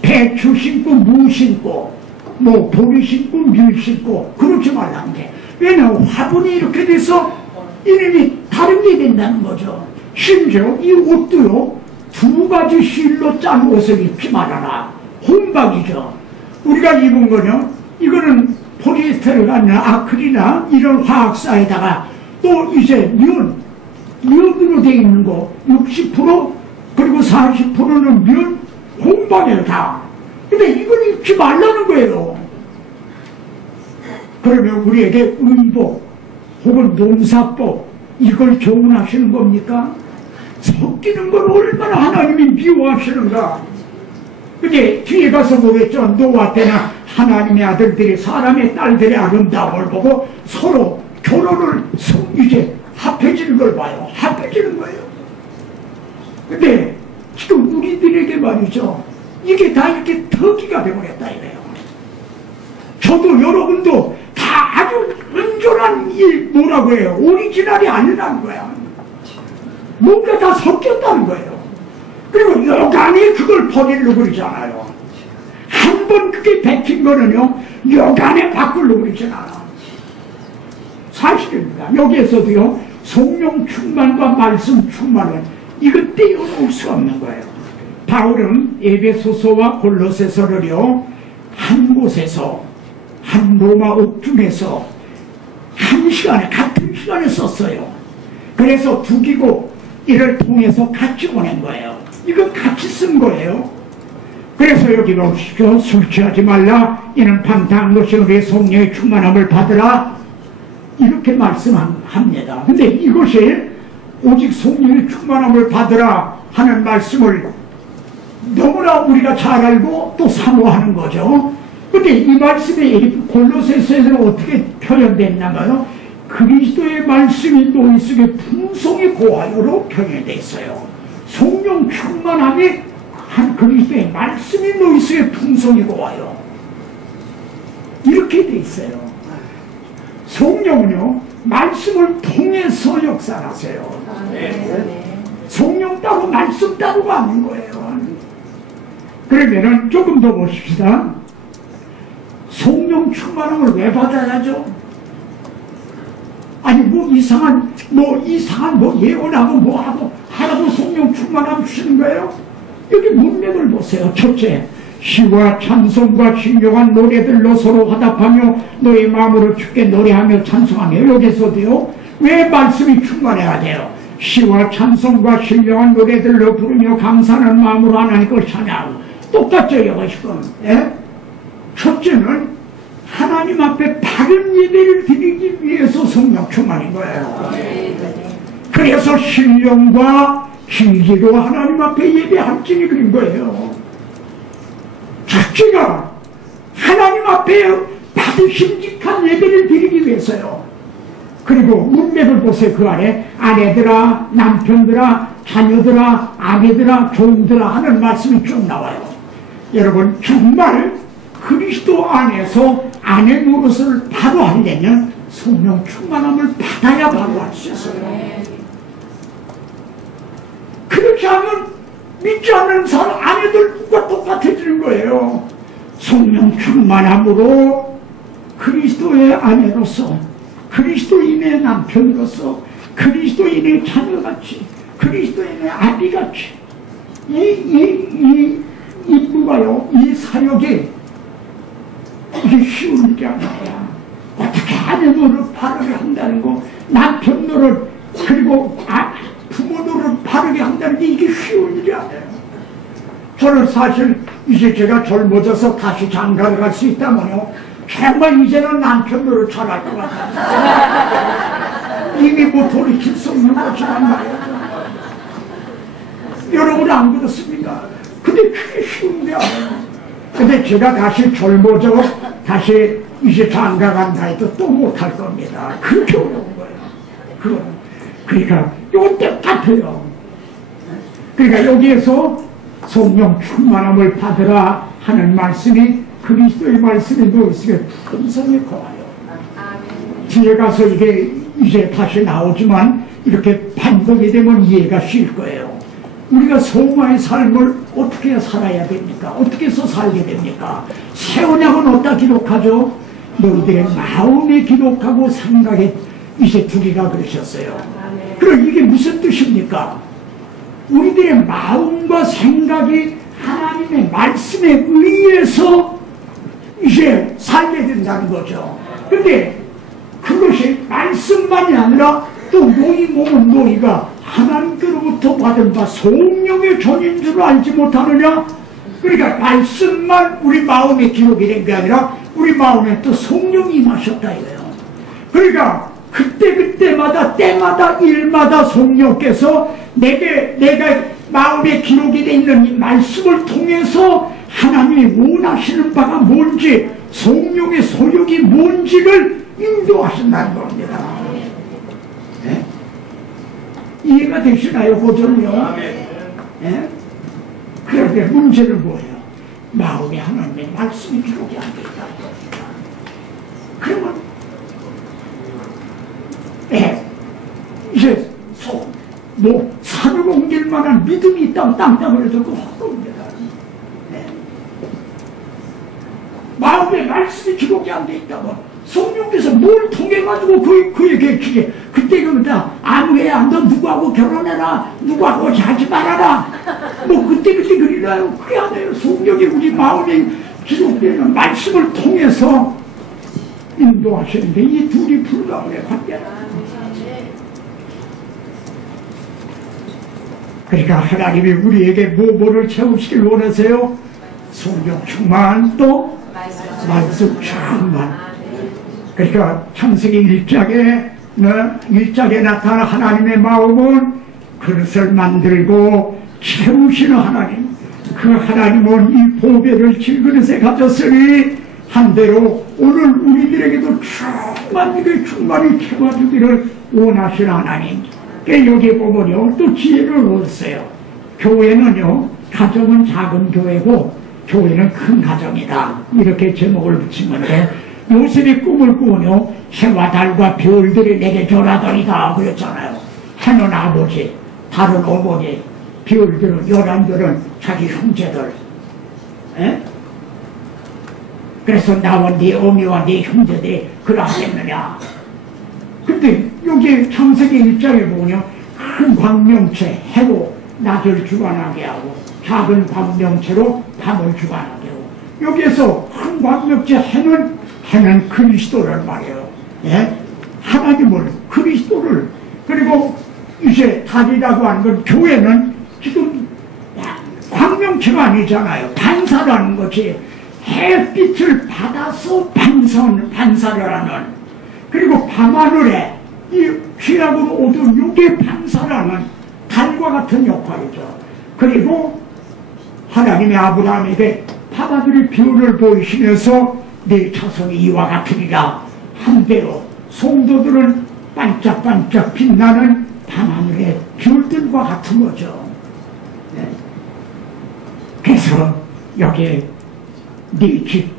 배추 심고 무 심고 뭐 보리 심고 밀 심고 그러지 말라는 게. 왜냐하면 화분이 이렇게 돼서 이름이 다른 게 된다는 거죠. 심지어 이 옷도요, 두 가지 실로 짠 옷을 입지 말아라. 혼박이죠. 우리가 입은 거는, 이거는 폴리에스테르가 아니라 아크릴이나 이런 화학사에다가 또 이제 면으로 되어 있는 거 60% 그리고 40%는 면, 혼박이에요 다. 근데 이걸 입지 말라는 거예요. 그러면 우리에게 의복 혹은 농사법, 이걸 조언하시는 겁니까? 섞이는 걸 얼마나 하나님이 미워하시는가. 근데 뒤에 가서 보겠죠. 노아 때는 하나님의 아들들이 사람의 딸들의 아름다움을 보고 서로 결혼을 이제 합해지는 걸 봐요. 합해지는 거예요. 근데 지금 우리들에게 말이죠, 이게 다 이렇게 덕이가 되어버렸다 이거예요. 저도 여러분도 다 아주 온전한 이 뭐라고 해요, 오리지널이 아니라는 거야. 뭔가 다 섞였다는 거예요. 그리고 여간이 그걸 버리려고 그러잖아요. 한 번 그게 베낀 거는요, 여간에 바꾸려고 그러진 않아. 사실입니다. 여기에서도요, 성령 충만과 말씀 충만은 이거 떼어놓을 수 없는 거예요. 바울은 에베소서와 골로새서를요, 한 곳에서, 한 로마 옥중에서 한 시간에, 같은 시간에 썼어요. 그래서 두 기고 이를 통해서 같이 보낸 거예요. 이거 같이 쓴 거예요. 그래서 여기 보십시오. 술 취하지 말라. 이는 방탕한 것이 우리의 성령의 충만함을 받으라. 이렇게 말씀합니다. 근데 이것이 오직 성령의 충만함을 받으라 하는 말씀을 너무나 우리가 잘 알고 또 사모하는 거죠. 근데 이 말씀이 골로새서에서는 어떻게 표현됐냐면 그리스도의 말씀이 너희 속에 풍성히 고하여로 표현되어 있어요. 성령 충만함이 한 그리스도의 말씀이 너희 속에 풍성히 고하여 이렇게 돼 있어요. 성령은요, 말씀을 통해서 역사하세요. 성령 따로 말씀 따로가 아닌 거예요. 그러면은 조금 더 보십시다. 성령 충만함을 왜 받아야죠? 아니 뭐 이상한 예언하고 뭐하고 하라고 성령 충만함 주시는 거예요? 여기 문맥을 보세요. 첫째, 시와 찬송과 신령한 노래들로 서로 화답하며 너희 마음으로 주께 노래하며 찬송하며. 여기서도요, 왜 말씀이 충만해야 돼요? 시와 찬송과 신령한 노래들로 부르며 감사하는 마음으로 하나님 걸 찬양하고. 똑같죠, 이거 지금. 예? 첫째는 하나님 앞에 바른 예배를 드리기 위해서 성령 충만인 거예요. 그래서 신령과 진리로 하나님 앞에 예배할지니 그런 거예요. 첫째가 하나님 앞에 받으심직한 예배를 드리기 위해서요. 그리고 문맥을 보세요. 그 안에 아내들아, 남편들아, 자녀들아, 아내들아, 종들아 하는 말씀이 쭉 나와요. 여러분, 정말 그리스도 안에서 아내 노릇을 바로 하려면 성령 충만함을 받아야 바로 할 수 있어요. 그렇지 않으면 믿지 않는 사람 아내들과 똑같아지는 거예요. 성령 충만함으로 그리스도의 아내로서, 그리스도인의 남편으로서, 그리스도인의 자녀같이, 그리스도인의 아비같이 이 임무가요, 이 사역이 이게 쉬운 일이 아니야. 어떻게 아내 노릇 바르게 한다는 거, 남편 노릇, 그리고 부모 노릇 바르게 한다는 게 이게 쉬운 일이 아니에요. 저는 사실 이제 제가 젊어져서 다시 장가를 갈 수 있다면요, 정말 이제는 남편 노릇 잘할 것 같아요. 이미 뭐 돌이킬 수 없는 것이란 말이에요. 여러분 안 그렇습니까? 근데 그게 쉬운데 아니에요. 근데 제가 다시 젊어져 다시 이제 장가 간다 해도 또 못할 겁니다. 그렇게 어려운 거예요. 그러니까 이건 똑같아요. 그러니까 여기에서 성령 충만함을 받으라 하는 말씀이 그리스도의 말씀이 너희 속에 풍성히 거하여. 뒤에 가서 이게 이제 다시 나오지만 이렇게 반복이 되면 이해가 쉬울 거예요. 우리가 성화의 삶을 어떻게 살아야 됩니까? 어떻게 해서 살게 됩니까? 새 언약은 어디다 기록하죠? 너희들의 마음에 기록하고 생각에 이제 두기가 그러셨어요. 그럼 이게 무슨 뜻입니까? 우리들의 마음과 생각이 하나님의 말씀에 의해서 이제 살게 된다는 거죠. 근데 그것이 말씀만이 아니라 또 너희 몸은 너희가 하나님께로부터 받은 바 성령의 전인 줄 알지 못하느냐? 그러니까 말씀만 우리 마음에 기록이 된 게 아니라 우리 마음에 또 성령이 임하셨다 이거예요. 그러니까 그때마다 때마다 일마다 성령께서 내가 마음에 기록이 돼 있는 이 말씀을 통해서 하나님이 원하시는 바가 뭔지, 성령의 소욕이 뭔지를 인도하신다는 겁니다. 네? 이해가 되시나요? 고전요? 네? 그런데 문제는 뭐예요? 마음에 하나님의 말씀이 기록이 안 돼 있다는 겁니다. 그러면 이제 뭐 산을 옮길 만한 믿음이 있다고 땅땅을 해도 헛겁니다. 네. 마음에 말씀이 기록이 안 돼 있다고 성령께서 뭘 통해 가지고 그에게 기게 그때 그러다 아무해야 너 누구하고 결혼해라 누구하고 자지 말아라 뭐 그때 그리나요? 그게 아니에요. 성령이 우리 마음에 기록되는 말씀을 통해서 인도하시는데 이 둘이 불가분의 관계다. 그러니까 하나님이 우리에게 뭐를 채우시길 원하세요? 성령 충만 또 말씀 충만. 그러니까 창세기 1장에 나타난 하나님의 마음은 그릇을 만들고 채우시는 하나님. 그 하나님은 이 보배를 질그릇에 가졌으니 한대로 오늘 우리들에게도 충만히 채워주기를 원하시는 하나님. 여기 보면요 또 지혜를 얻었어요. 교회는요 가정은 작은 교회고 교회는 큰 가정이다 이렇게 제목을 붙인 건데 요셉이 꿈을 꾸면요 해와 달과 별들이 내게 절하더이다 그랬잖아요. 해는 아버지, 달은 어머니, 별들은 열한별은 자기 형제들. 에? 그래서 나와 네 어미와 네 형제들이 그러하겠느냐. 근데 여기 창세기 1장에 보면 큰 광명체 해로 낮을 주관하게 하고 작은 광명체로 밤을 주관하게 하고 여기에서 큰 광명체 해는 그리스도를 말해요. 예? 하나님을 그리스도를 그리고 이제 달이라고 하는 건 교회는 지금 광명체가 아니잖아요. 반사라는 것이 햇빛을 받아서 반사를 하는 그리고 밤하늘에 이 휘락으로 얻은 육의 반사라는 달과 같은 역할이죠. 그리고 하나님의 아브라함에게 밤하늘의 별을 보이시면서 네 자손이 이와 같으리라 한대로 성도들은 반짝반짝 빛나는 밤하늘의 별들과 같은 거죠. 네. 그래서 여기 네 집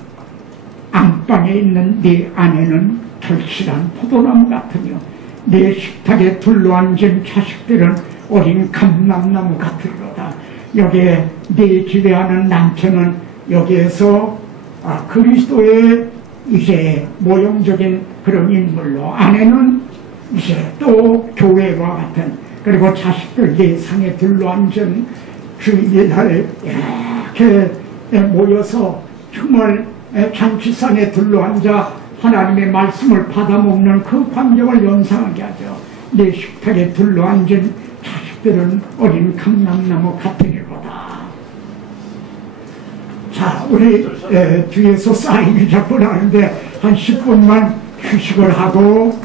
안방에 있는 네 아내는 절실한 포도나무 같으며 내 식탁에 둘러앉은 자식들은 어린 감람나무 같으리로다. 여기에 내 지배하는 남편은 여기에서 그리스도의 이제 모형적인 그런 인물로 아내는 이제 또 교회와 같은 그리고 자식들 내 상에 둘러앉은 주일날 이렇게 모여서 정말 잔치상에 둘러앉아 하나님의 말씀을 받아먹는 그 광경을 연상하게 하죠. 내 식탁에 둘러앉은 자식들은 어린 감람나무 같으리로다. 자, 우리 뒤에서 사인을 잡고 나는데 한 10분만 휴식을 하고